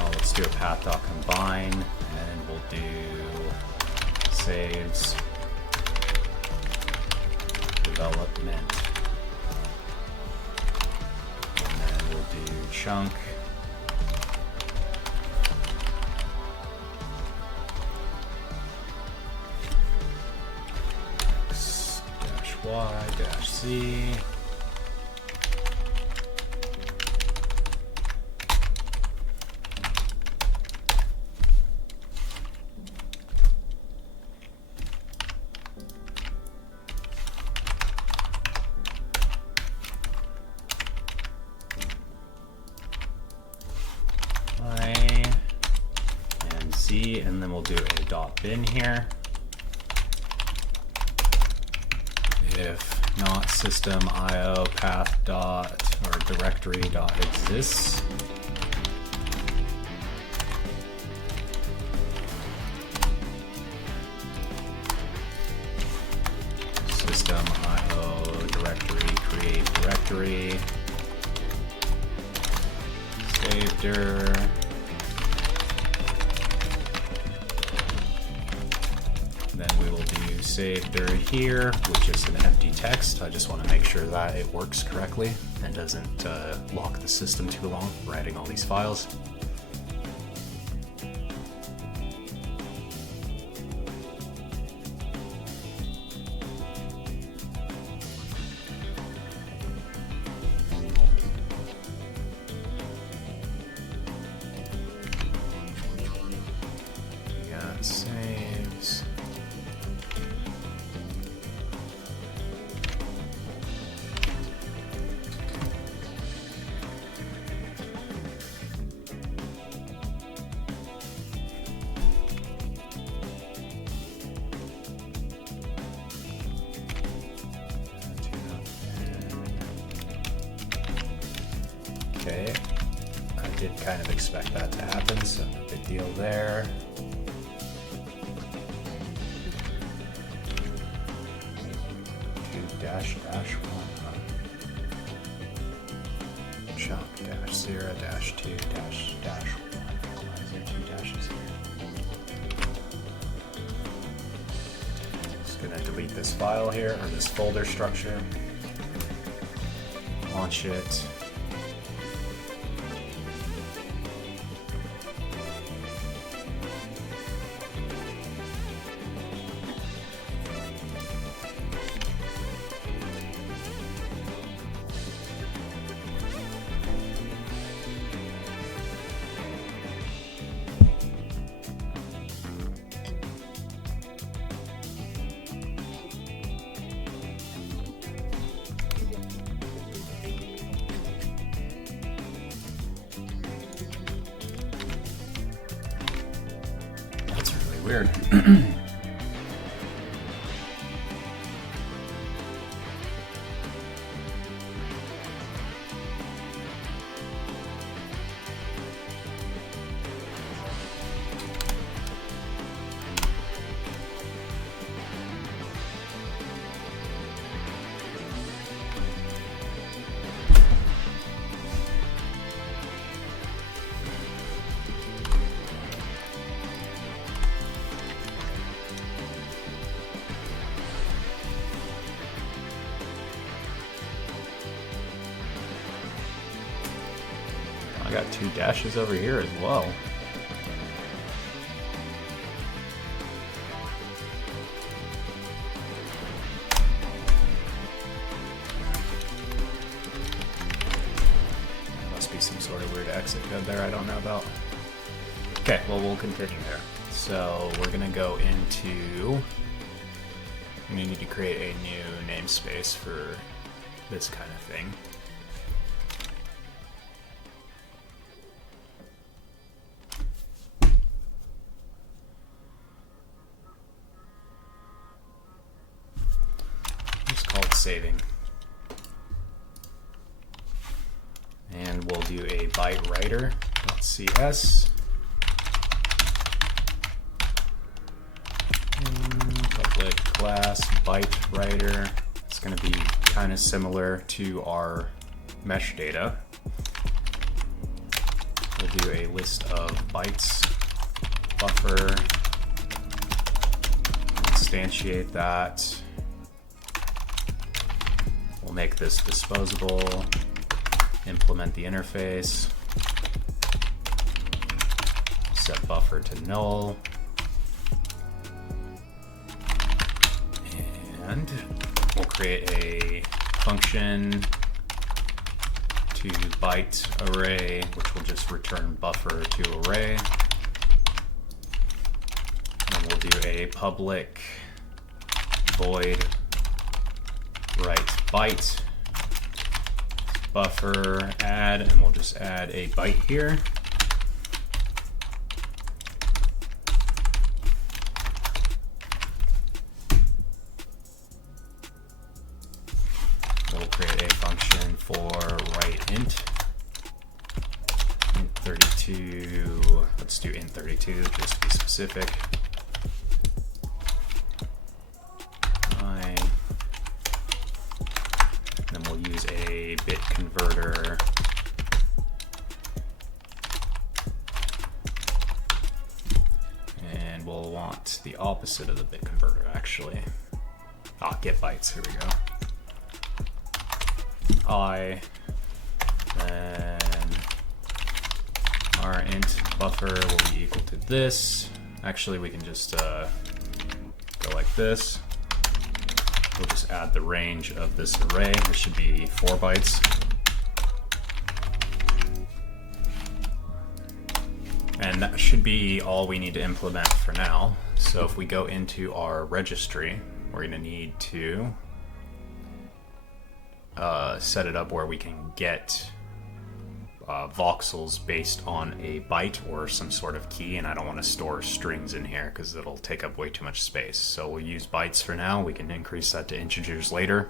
let's do a path.combine, and we'll do saves development, and then we'll do chunk. Y-Z. Y and Z, and then we'll do a dot bin here. If not system IO path dot or directory dot exists, system IO directory create directory save dir. Then we will do save dir here, which is an empty text. I just want to make sure that it works correctly and doesn't lock the system too long writing all these files. Yeah, saves. Okay, I did kind of expect that to happen, so no big deal there. -1, chunk -0 -2 -1. Why is there 2 dashes here? Just gonna delete this file here, or this folder structure. Launch it. Weird. I got 2 dashes over here as well. There must be some sort of weird exit code there I don't know about. Okay, well, we'll continue there. So we're gonna go into, we need to create a new namespace for this kind of thing. Saving, and we'll do a byte writer.cs, public class byte writer. It's going to be kind of similar to our mesh data. We'll do a list of bytes, buffer, instantiate that. We'll make this disposable, implement the interface, set buffer to null, and we'll create a function to byte array, which will just return buffer to array. And we'll do a public void write byte buffer add, and we'll just add a byte here. We'll create a function for write int 32. Let's do int 32 just to be specific. Then we'll use a bit converter and we'll want the opposite of the bit converter actually. Get bytes, here we go. Then our int buffer will be equal to this. Actually, we can just go like this. We'll just add the range of this array, which should be 4 bytes. And that should be all we need to implement for now. So if we go into our registry, we're going to need to set it up where we can get voxels based on a byte or some sort of key, and I don't want to store strings in here because it'll take up way too much space. So we'll use bytes for now. We can increase that to integers later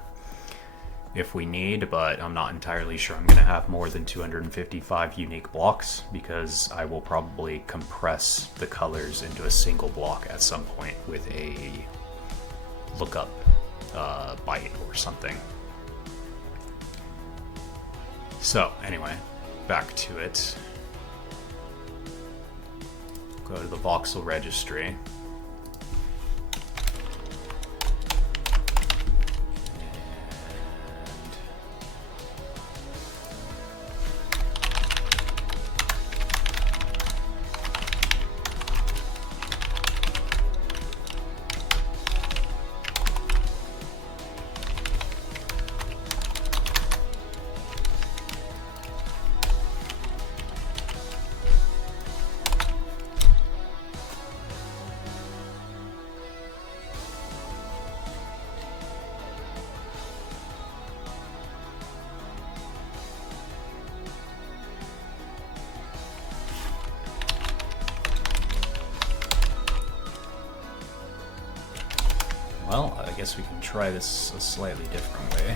if we need, but I'm not entirely sure I'm going to have more than 255 unique blocks because I will probably compress the colors into a single block at some point with a lookup byte or something. So anyway, back to it. Go to the voxel registry. Well, I guess we can try this a slightly different way.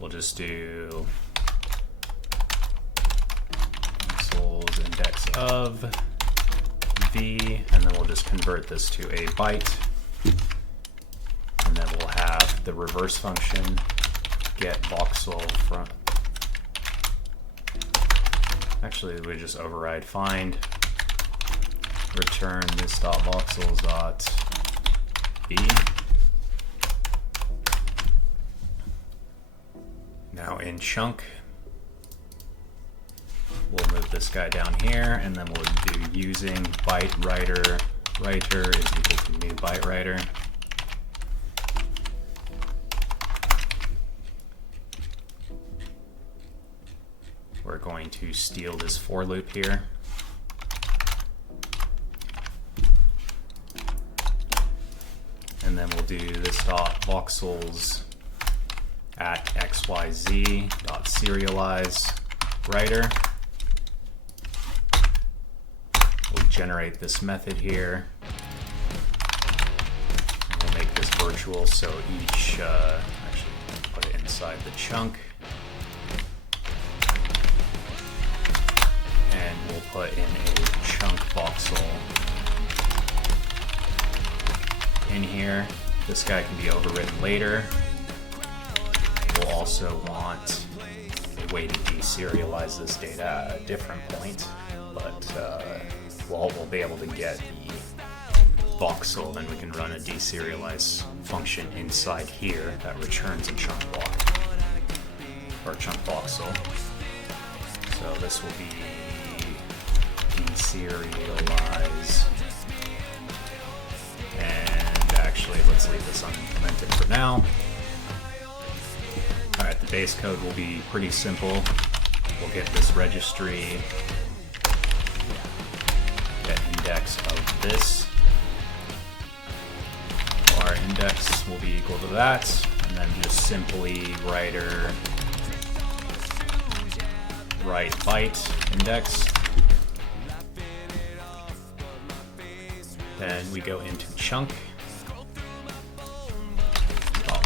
We'll just do Voxels index of v, and then we'll just convert this to a byte, and then we'll have the reverse function get voxel from. Actually, we just override find, return this dot voxels dot b. Now in chunk, we'll move this guy down here, and then we'll do using byte writer is equal to new byte writer. We're going to steal this for loop here. And then we'll do this dot voxels at xyz dot serialize writer. We'll generate this method here. And we'll make this virtual, so each, actually put it inside the chunk. And we'll put in a chunk voxel here. This guy can be overwritten later. We'll also want a way to deserialize this data at a different point, but we'll be able to get the voxel, and we can run a deserialize function inside here that returns a chunk block, or a chunk voxel. So this will be deserialize, and actually let's leave this unimplemented for now. Alright, the base code will be pretty simple. We'll get this registry, get index of this. Our index will be equal to that, and then just simply write byte index. Then we go into chunk.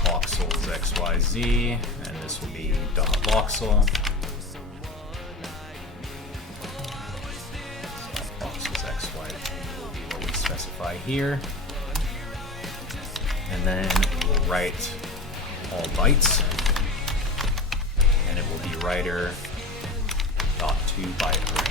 Voxels XYZ, and this will be .voxel. Voxels XYZ will be what we specify here. And then we will write all bytes, and it will be writer dot to byte array.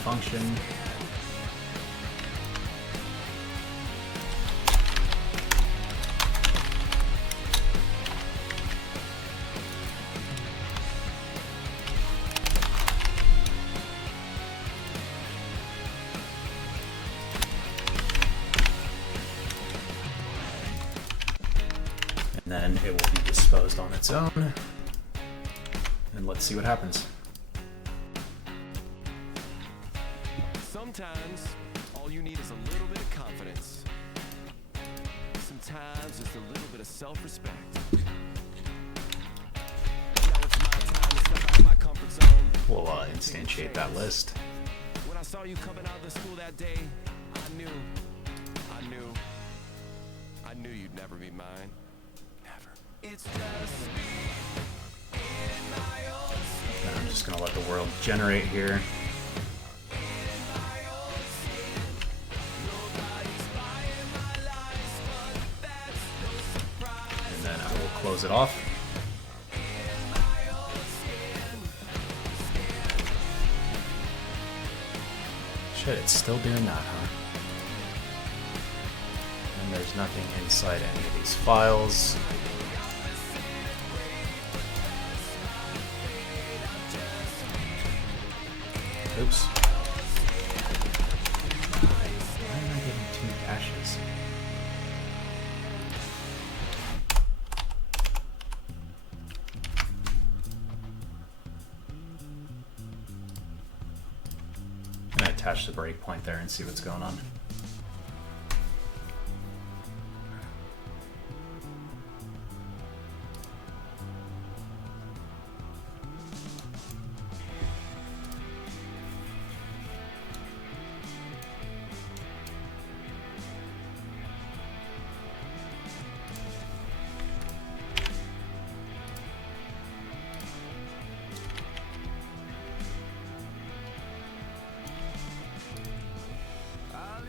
Function. And then it will be disposed on its own. And let's see what happens. Sometimes, all you need is a little bit of confidence. Sometimes, just a little bit of self-respect. Now it's my time to step out of my comfort zone. We'll instantiate that list. When I saw you coming out of the school that day, I knew you'd never be mine. Never. It's just me in my own skin. And I'm just gonna let the world generate here. Close it off. Shit, it's still doing that, huh? And there's nothing inside any of these files. Oops. Why am I getting 2 caches? Attach the breakpoint there and see what's going on. I'll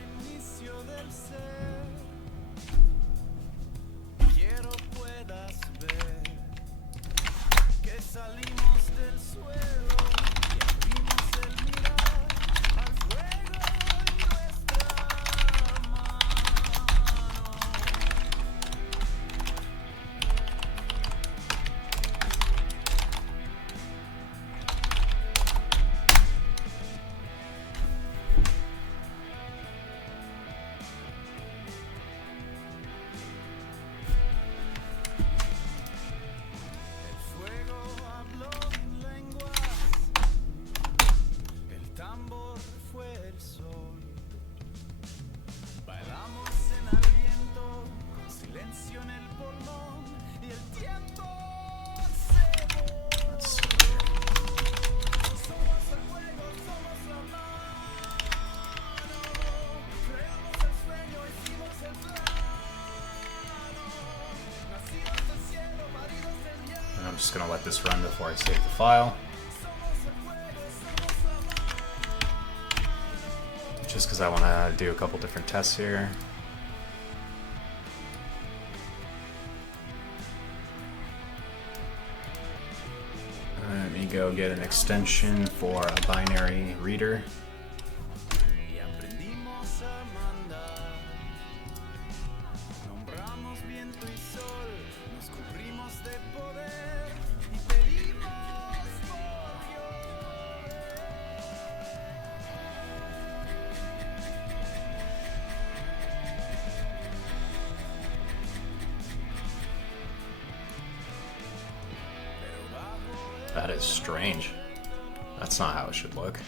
just gonna let this run before I save the file. Just because I want to do a couple different tests here. Let me go get an extension for a binary reader. That is strange. That's not how it should look.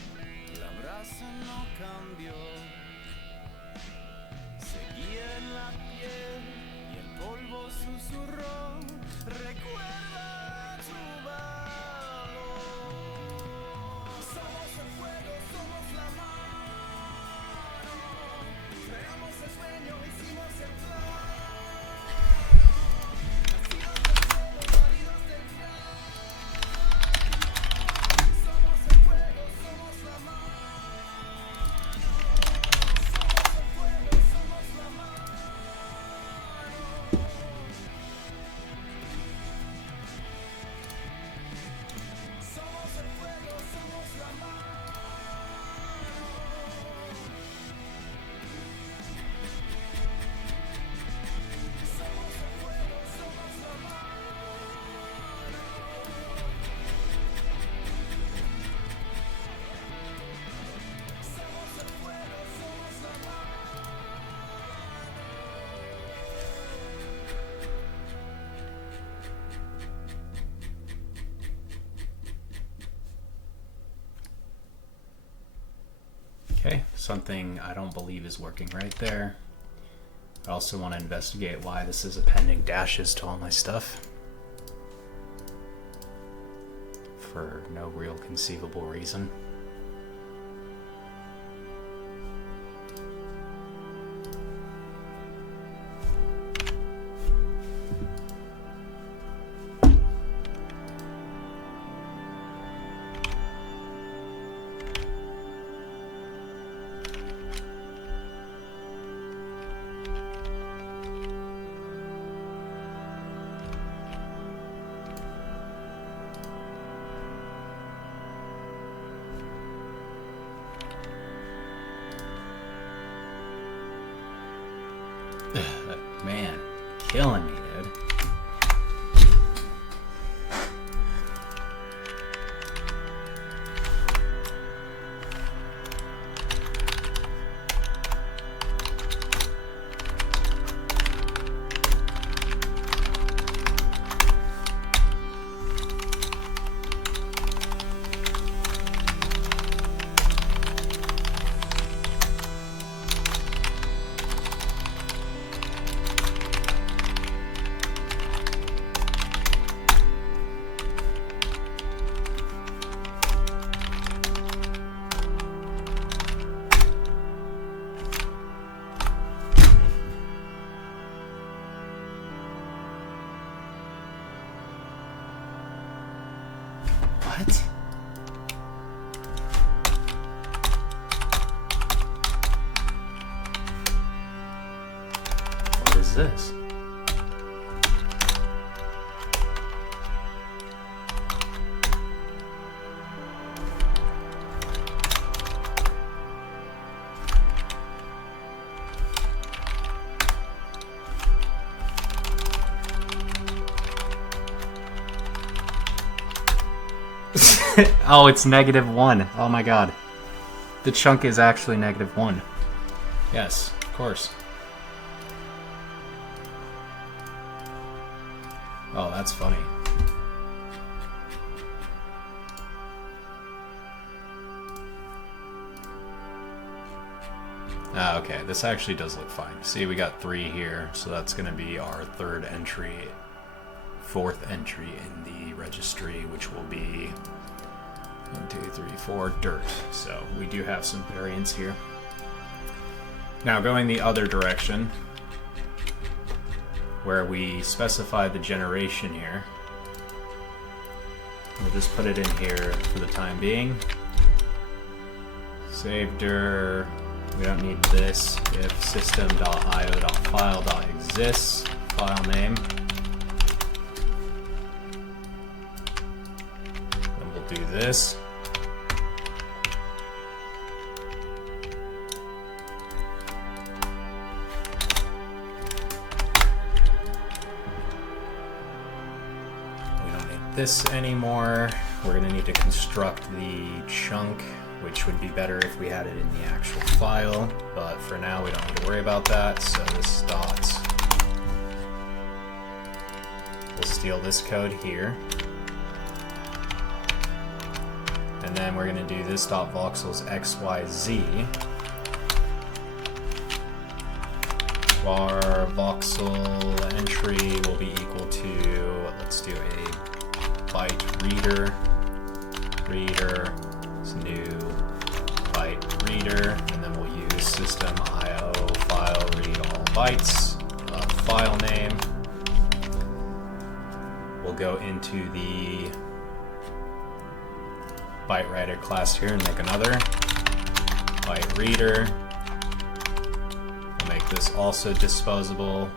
Okay, something I don't believe is working right there. I also want to investigate why this is appending dashes to all my stuff. For no real conceivable reason. Man, killing me, dude. What? What is this? Oh, it's -1. Oh my god. The chunk is actually -1. Yes, of course. Oh, that's funny. Ah, okay, this actually does look fine. See, we got 3 here, so that's going to be our 3rd entry, 4th entry in the registry, which will be 1, 2, 3, 4, dirt. So we do have some variance here. Now going the other direction, where we specify the generation here, We'll just put it in here for the time being. Save dir. We don't need this. If system.io.file.exists, file name. Then we'll do this. We don't need this anymore. We're going to need to construct the chunk, which would be better if we had it in the actual file, but for now we don't need to worry about that. So this dot, we'll steal this code here, and then we're going to do this dot voxels xyz var voxel entry will be equal to, let's do a byte reader new byte reader, and then we'll use system IO file read all bytes of file name. We'll go into the byte writer class here and make another byte reader. We'll make this also disposable,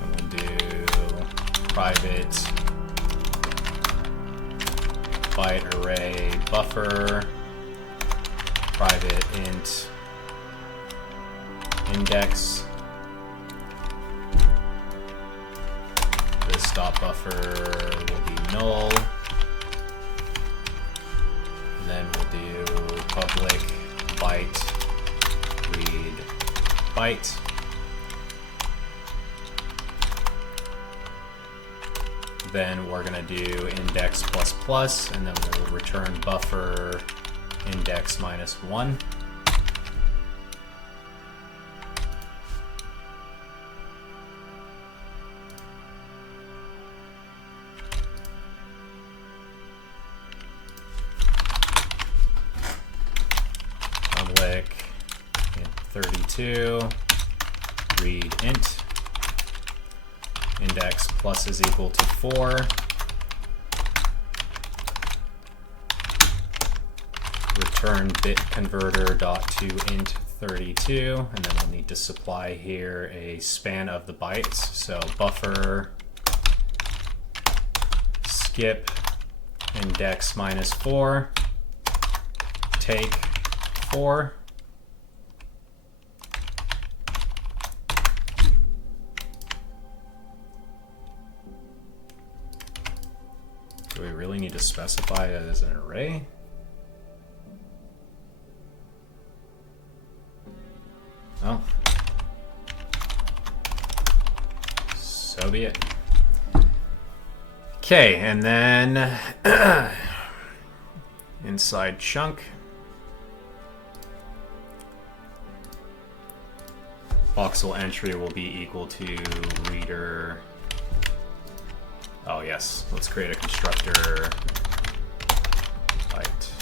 and we'll do private byte array buffer, private int index. This dot buffer will be null. And then we'll do public byte read byte. Then we're going to do index plus plus, and then we'll return buffer index minus 1. Public int 32 read int index plus is equal to 4. Return bit converter dot to int 32, and then we'll need to supply here a span of the bytes. So buffer skip index minus 4 take 4. Do we really need to specify it as an array? Oh. So be it. Okay, and then inside chunk, voxel entry will be equal to reader. Oh yes, let's create a constructor byte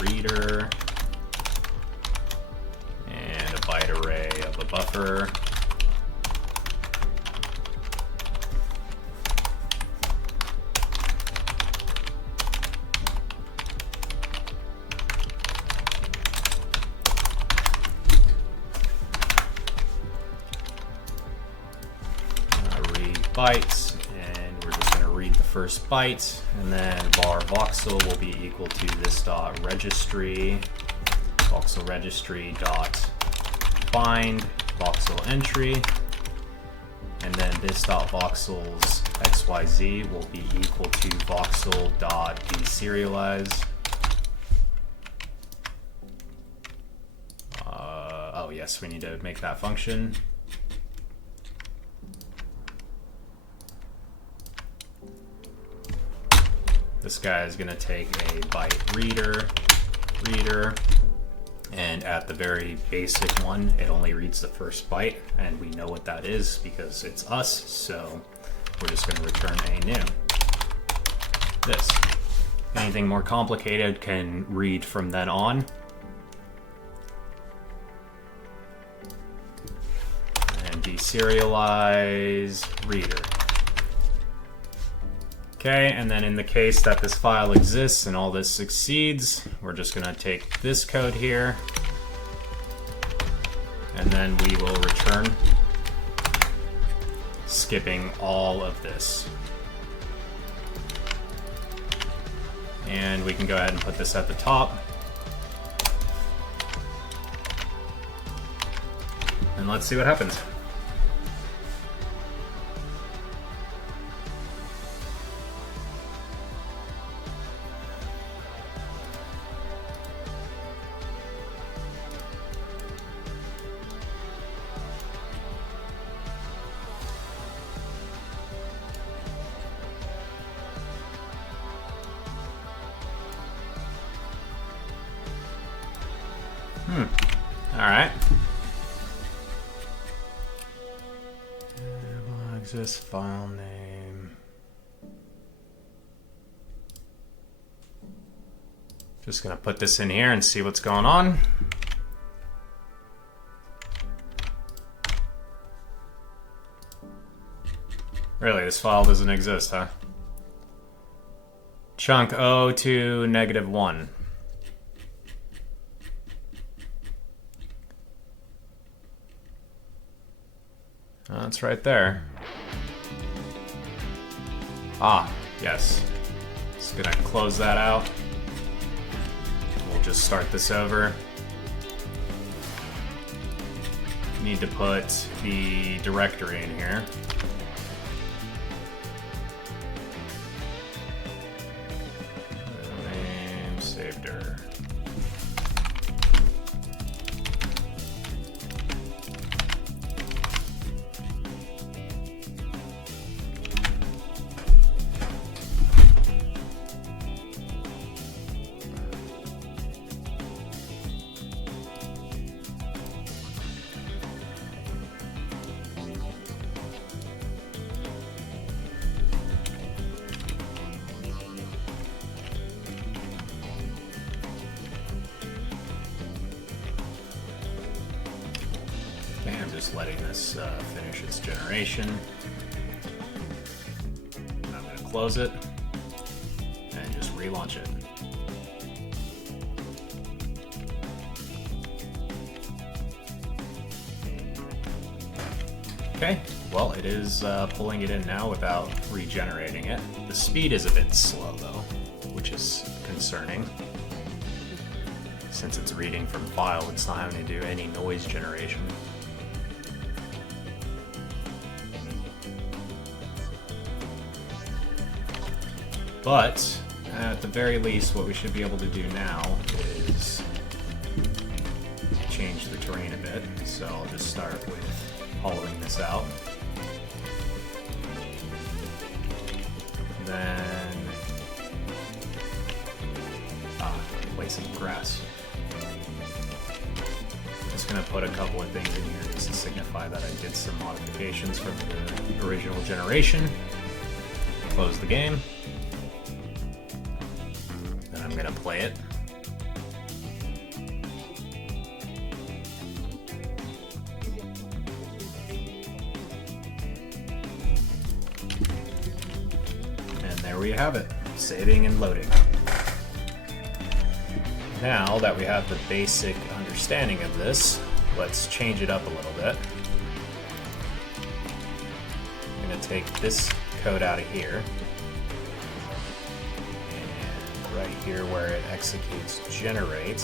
reader and a byte array of a buffer. Bytes, and we're just going to read the first byte, and then var voxel will be equal to this dot registry, voxel registry dot find voxel entry, and then this dot voxels xyz will be equal to voxel dot deserialize. Oh yes, we need to make that function. This guy is going to take a byte reader, and at the very basic one, it only reads the first byte, and we know what that is because it's us, so we're just going to return a new. This. Anything more complicated can read from then on. And deserialize reader. Okay, and then in the case that this file exists and all this succeeds, we're just going to take this code here, and then we will return, skipping all of this. And we can go ahead and put this at the top. And let's see what happens. All right. Exists file name. Just gonna put this in here and see what's going on. Really, this file doesn't exist, huh? Chunk O to -1. Oh, it's right there. Ah, yes. Just gonna close that out. We'll just start this over. Need to put the directory in here. Name saved her. I'm just letting this finish its generation. I'm going to close it and just relaunch it. Okay, well, it is pulling it in now without regenerating it. The speed is a bit slow though, which is concerning. Since it's reading from file, it's not having to do any noise generation. But, at the very least, what we should be able to do now is change the terrain a bit. So I'll just start with hollowing this out. Then, place some grass. Just gonna put a couple of things in here just to signify that I did some modifications from the original generation. Close the game. Then I'm gonna play it. And there we have it, saving and loading. Now that we have the basic understanding of this, let's change it up a little bit. I'm going to take this code out of here, and right here where it executes generate,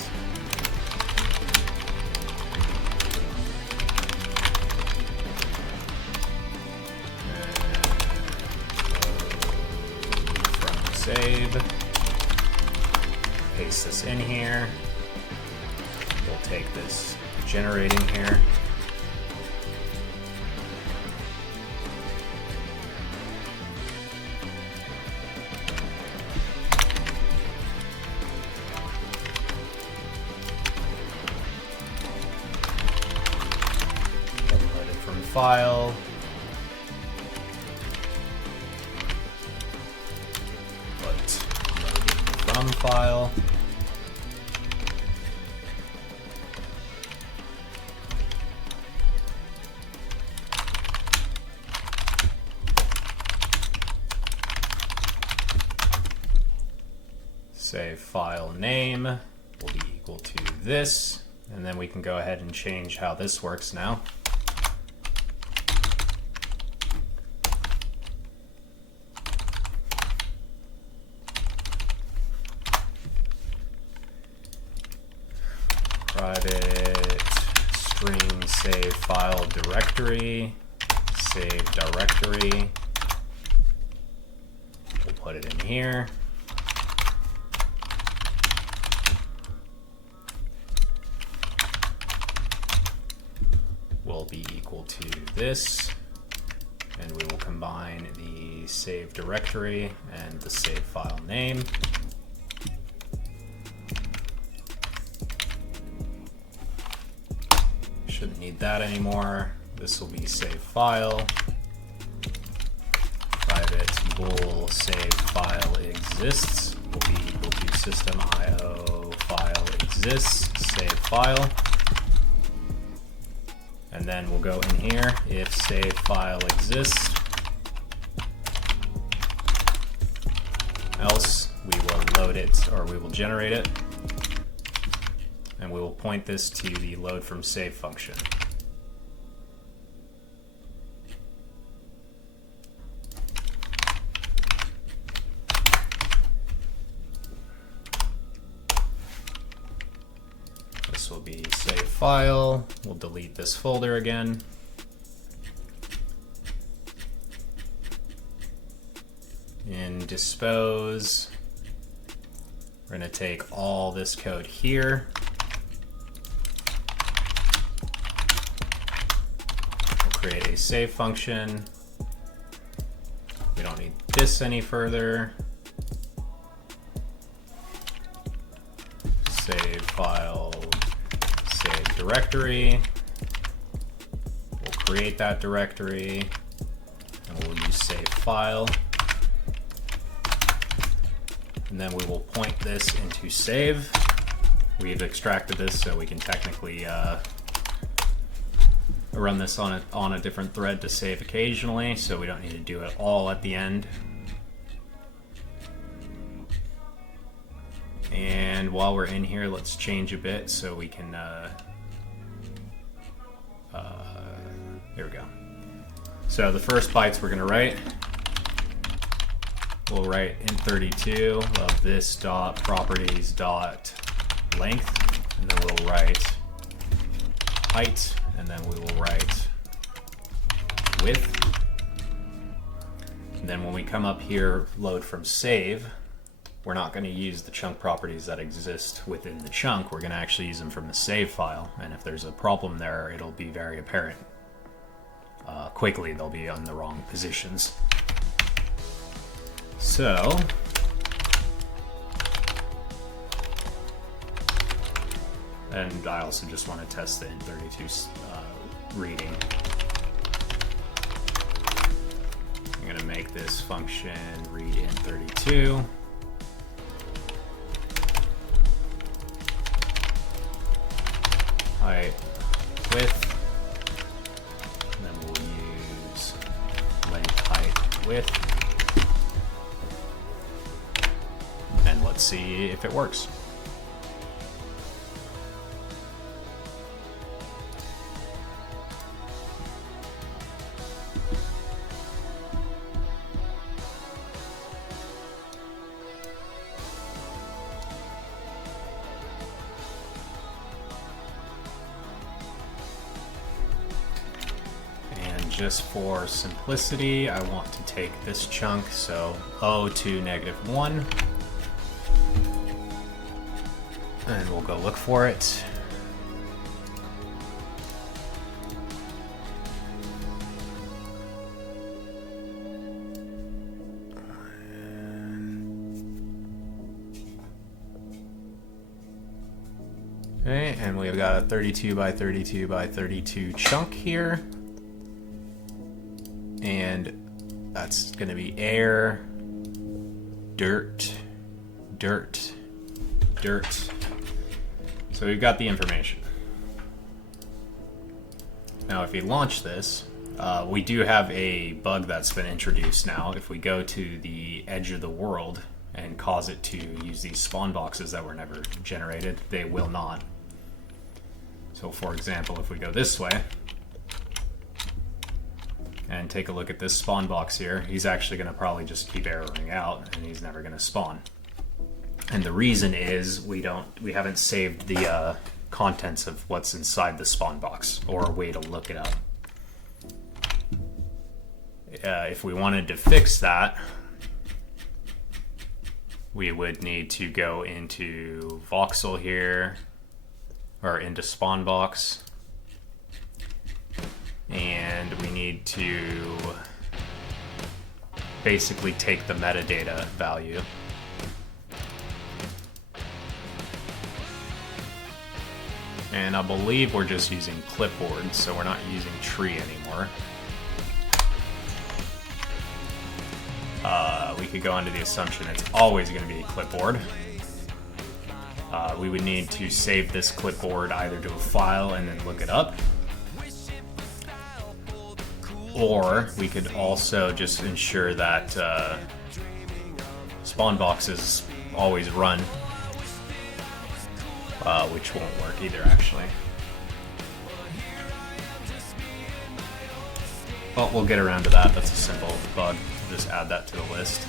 from save. Paste this in here. We'll take this generating here. Upload it from file. From file. Save file name will be equal to this, and then we can go ahead and change how this works now. Private string save file directory, save directory. We'll put it in here. Will be equal to this, and we will combine the save directory and the save file name. Shouldn't need that anymore. This will be save file. Private bool save file exists will be equal to system IO file exists save file. And then we'll go in here, if save file exists, else we will load it, or we will generate it, and we will point this to the load from save function. This will be save file. We'll delete this folder again. In dispose, we're going to take all this code here. We'll create a save function. We don't need this any further. Save file, save directory. We'll create that directory, and we'll use save file. And then we will point this into save. We've extracted this so we can technically run this on a different thread to save occasionally, so we don't need to do it all at the end. And while we're in here, let's change a bit so we can, there we go. So the first bytes we're gonna write, we'll write int32 of this dot properties dot length, and then we'll write height, and then we will write width. And then when we come up here, load from save, we're not going to use the chunk properties that exist within the chunk. We're going to actually use them from the save file, and if there's a problem there, it'll be very apparent quickly. They'll be on the wrong positions. So and I also just want to test the int32 reading. I'm going to make this function read int32. Height, width, and then we'll use length, height, width, and let's see if it works. Just for simplicity, I want to take this chunk, so O to -1, and we'll go look for it. Okay, and we've got a 32 by 32 by 32 chunk here. And that's going to be air, dirt, dirt, dirt. So we've got the information. Now if we launch this, we do have a bug that's been introduced now. If we go to the edge of the world and cause it to use these spawn boxes that were never generated. They will not. So for example, if we go this way and take a look at this spawn box here, he's actually going to probably just keep erroring out and he's never going to spawn. And the reason is we haven't saved the contents of what's inside the spawn box, or a way to look it up. If we wanted to fix that, we would need to go into Voxel here, or into spawn box, and we need to basically take the metadata value and I believe we're just using clipboard, so we're not using tree anymore. We could go under the assumption it's always going to be a clipboard. We would need to save this clipboard either to a file and then look it up, or we could also just ensure that spawn boxes always run, which won't work either, actually. But we'll get around to that. That's a simple bug. Just add that to the list.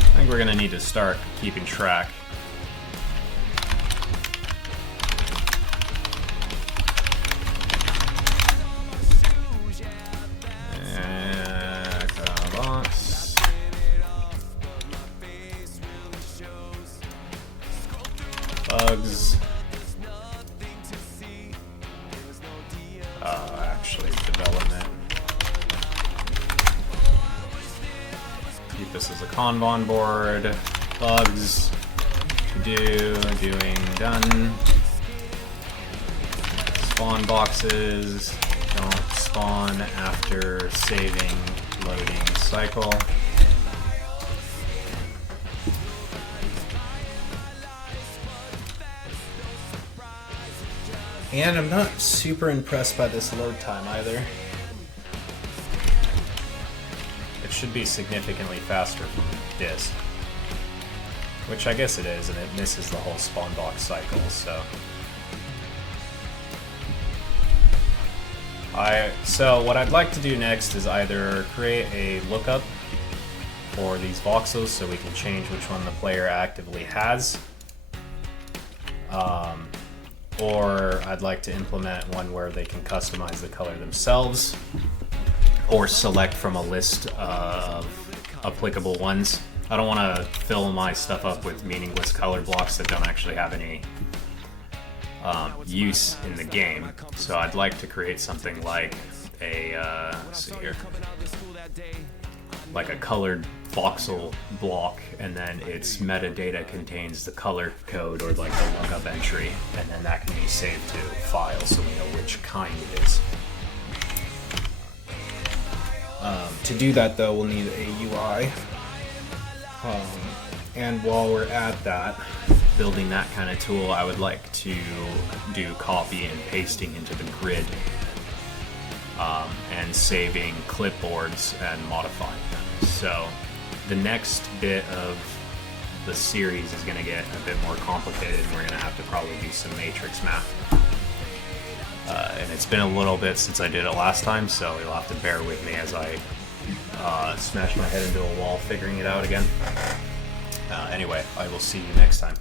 I think we're going to need to start keeping track. Box. Bugs. Actually, development. Keep this as a Kanban board. Bugs. To do. Doing. Done. Spawn boxes. Don't spawn after saving. Loading cycle. And I'm not super impressed by this load time either. It should be significantly faster from disk, which I guess it is, and it misses the whole spawn box cycle, so. So what I'd like to do next is either create a lookup for these voxels so we can change which one the player actively has, or I'd like to implement one where they can customize the color themselves, or select from a list of applicable ones. I don't want to fill my stuff up with meaningless color blocks that don't actually have any use in the game. So I'd like to create something like a, let's see here, like a colored voxel block, and then its metadata contains the color code or like the lookup entry, and then that can be saved to file so we know which kind it is. To do that though, we'll need a UI. And while we're at that, building that kind of tool, I would like to do copy and pasting into the grid, and saving clipboards and modifying them. So the next bit of the series is going to get a bit more complicated, and we're going to have to probably do some matrix math. And it's been a little bit since I did it last time, so you'll have to bear with me as I smash my head into a wall figuring it out again. Anyway, I will see you next time.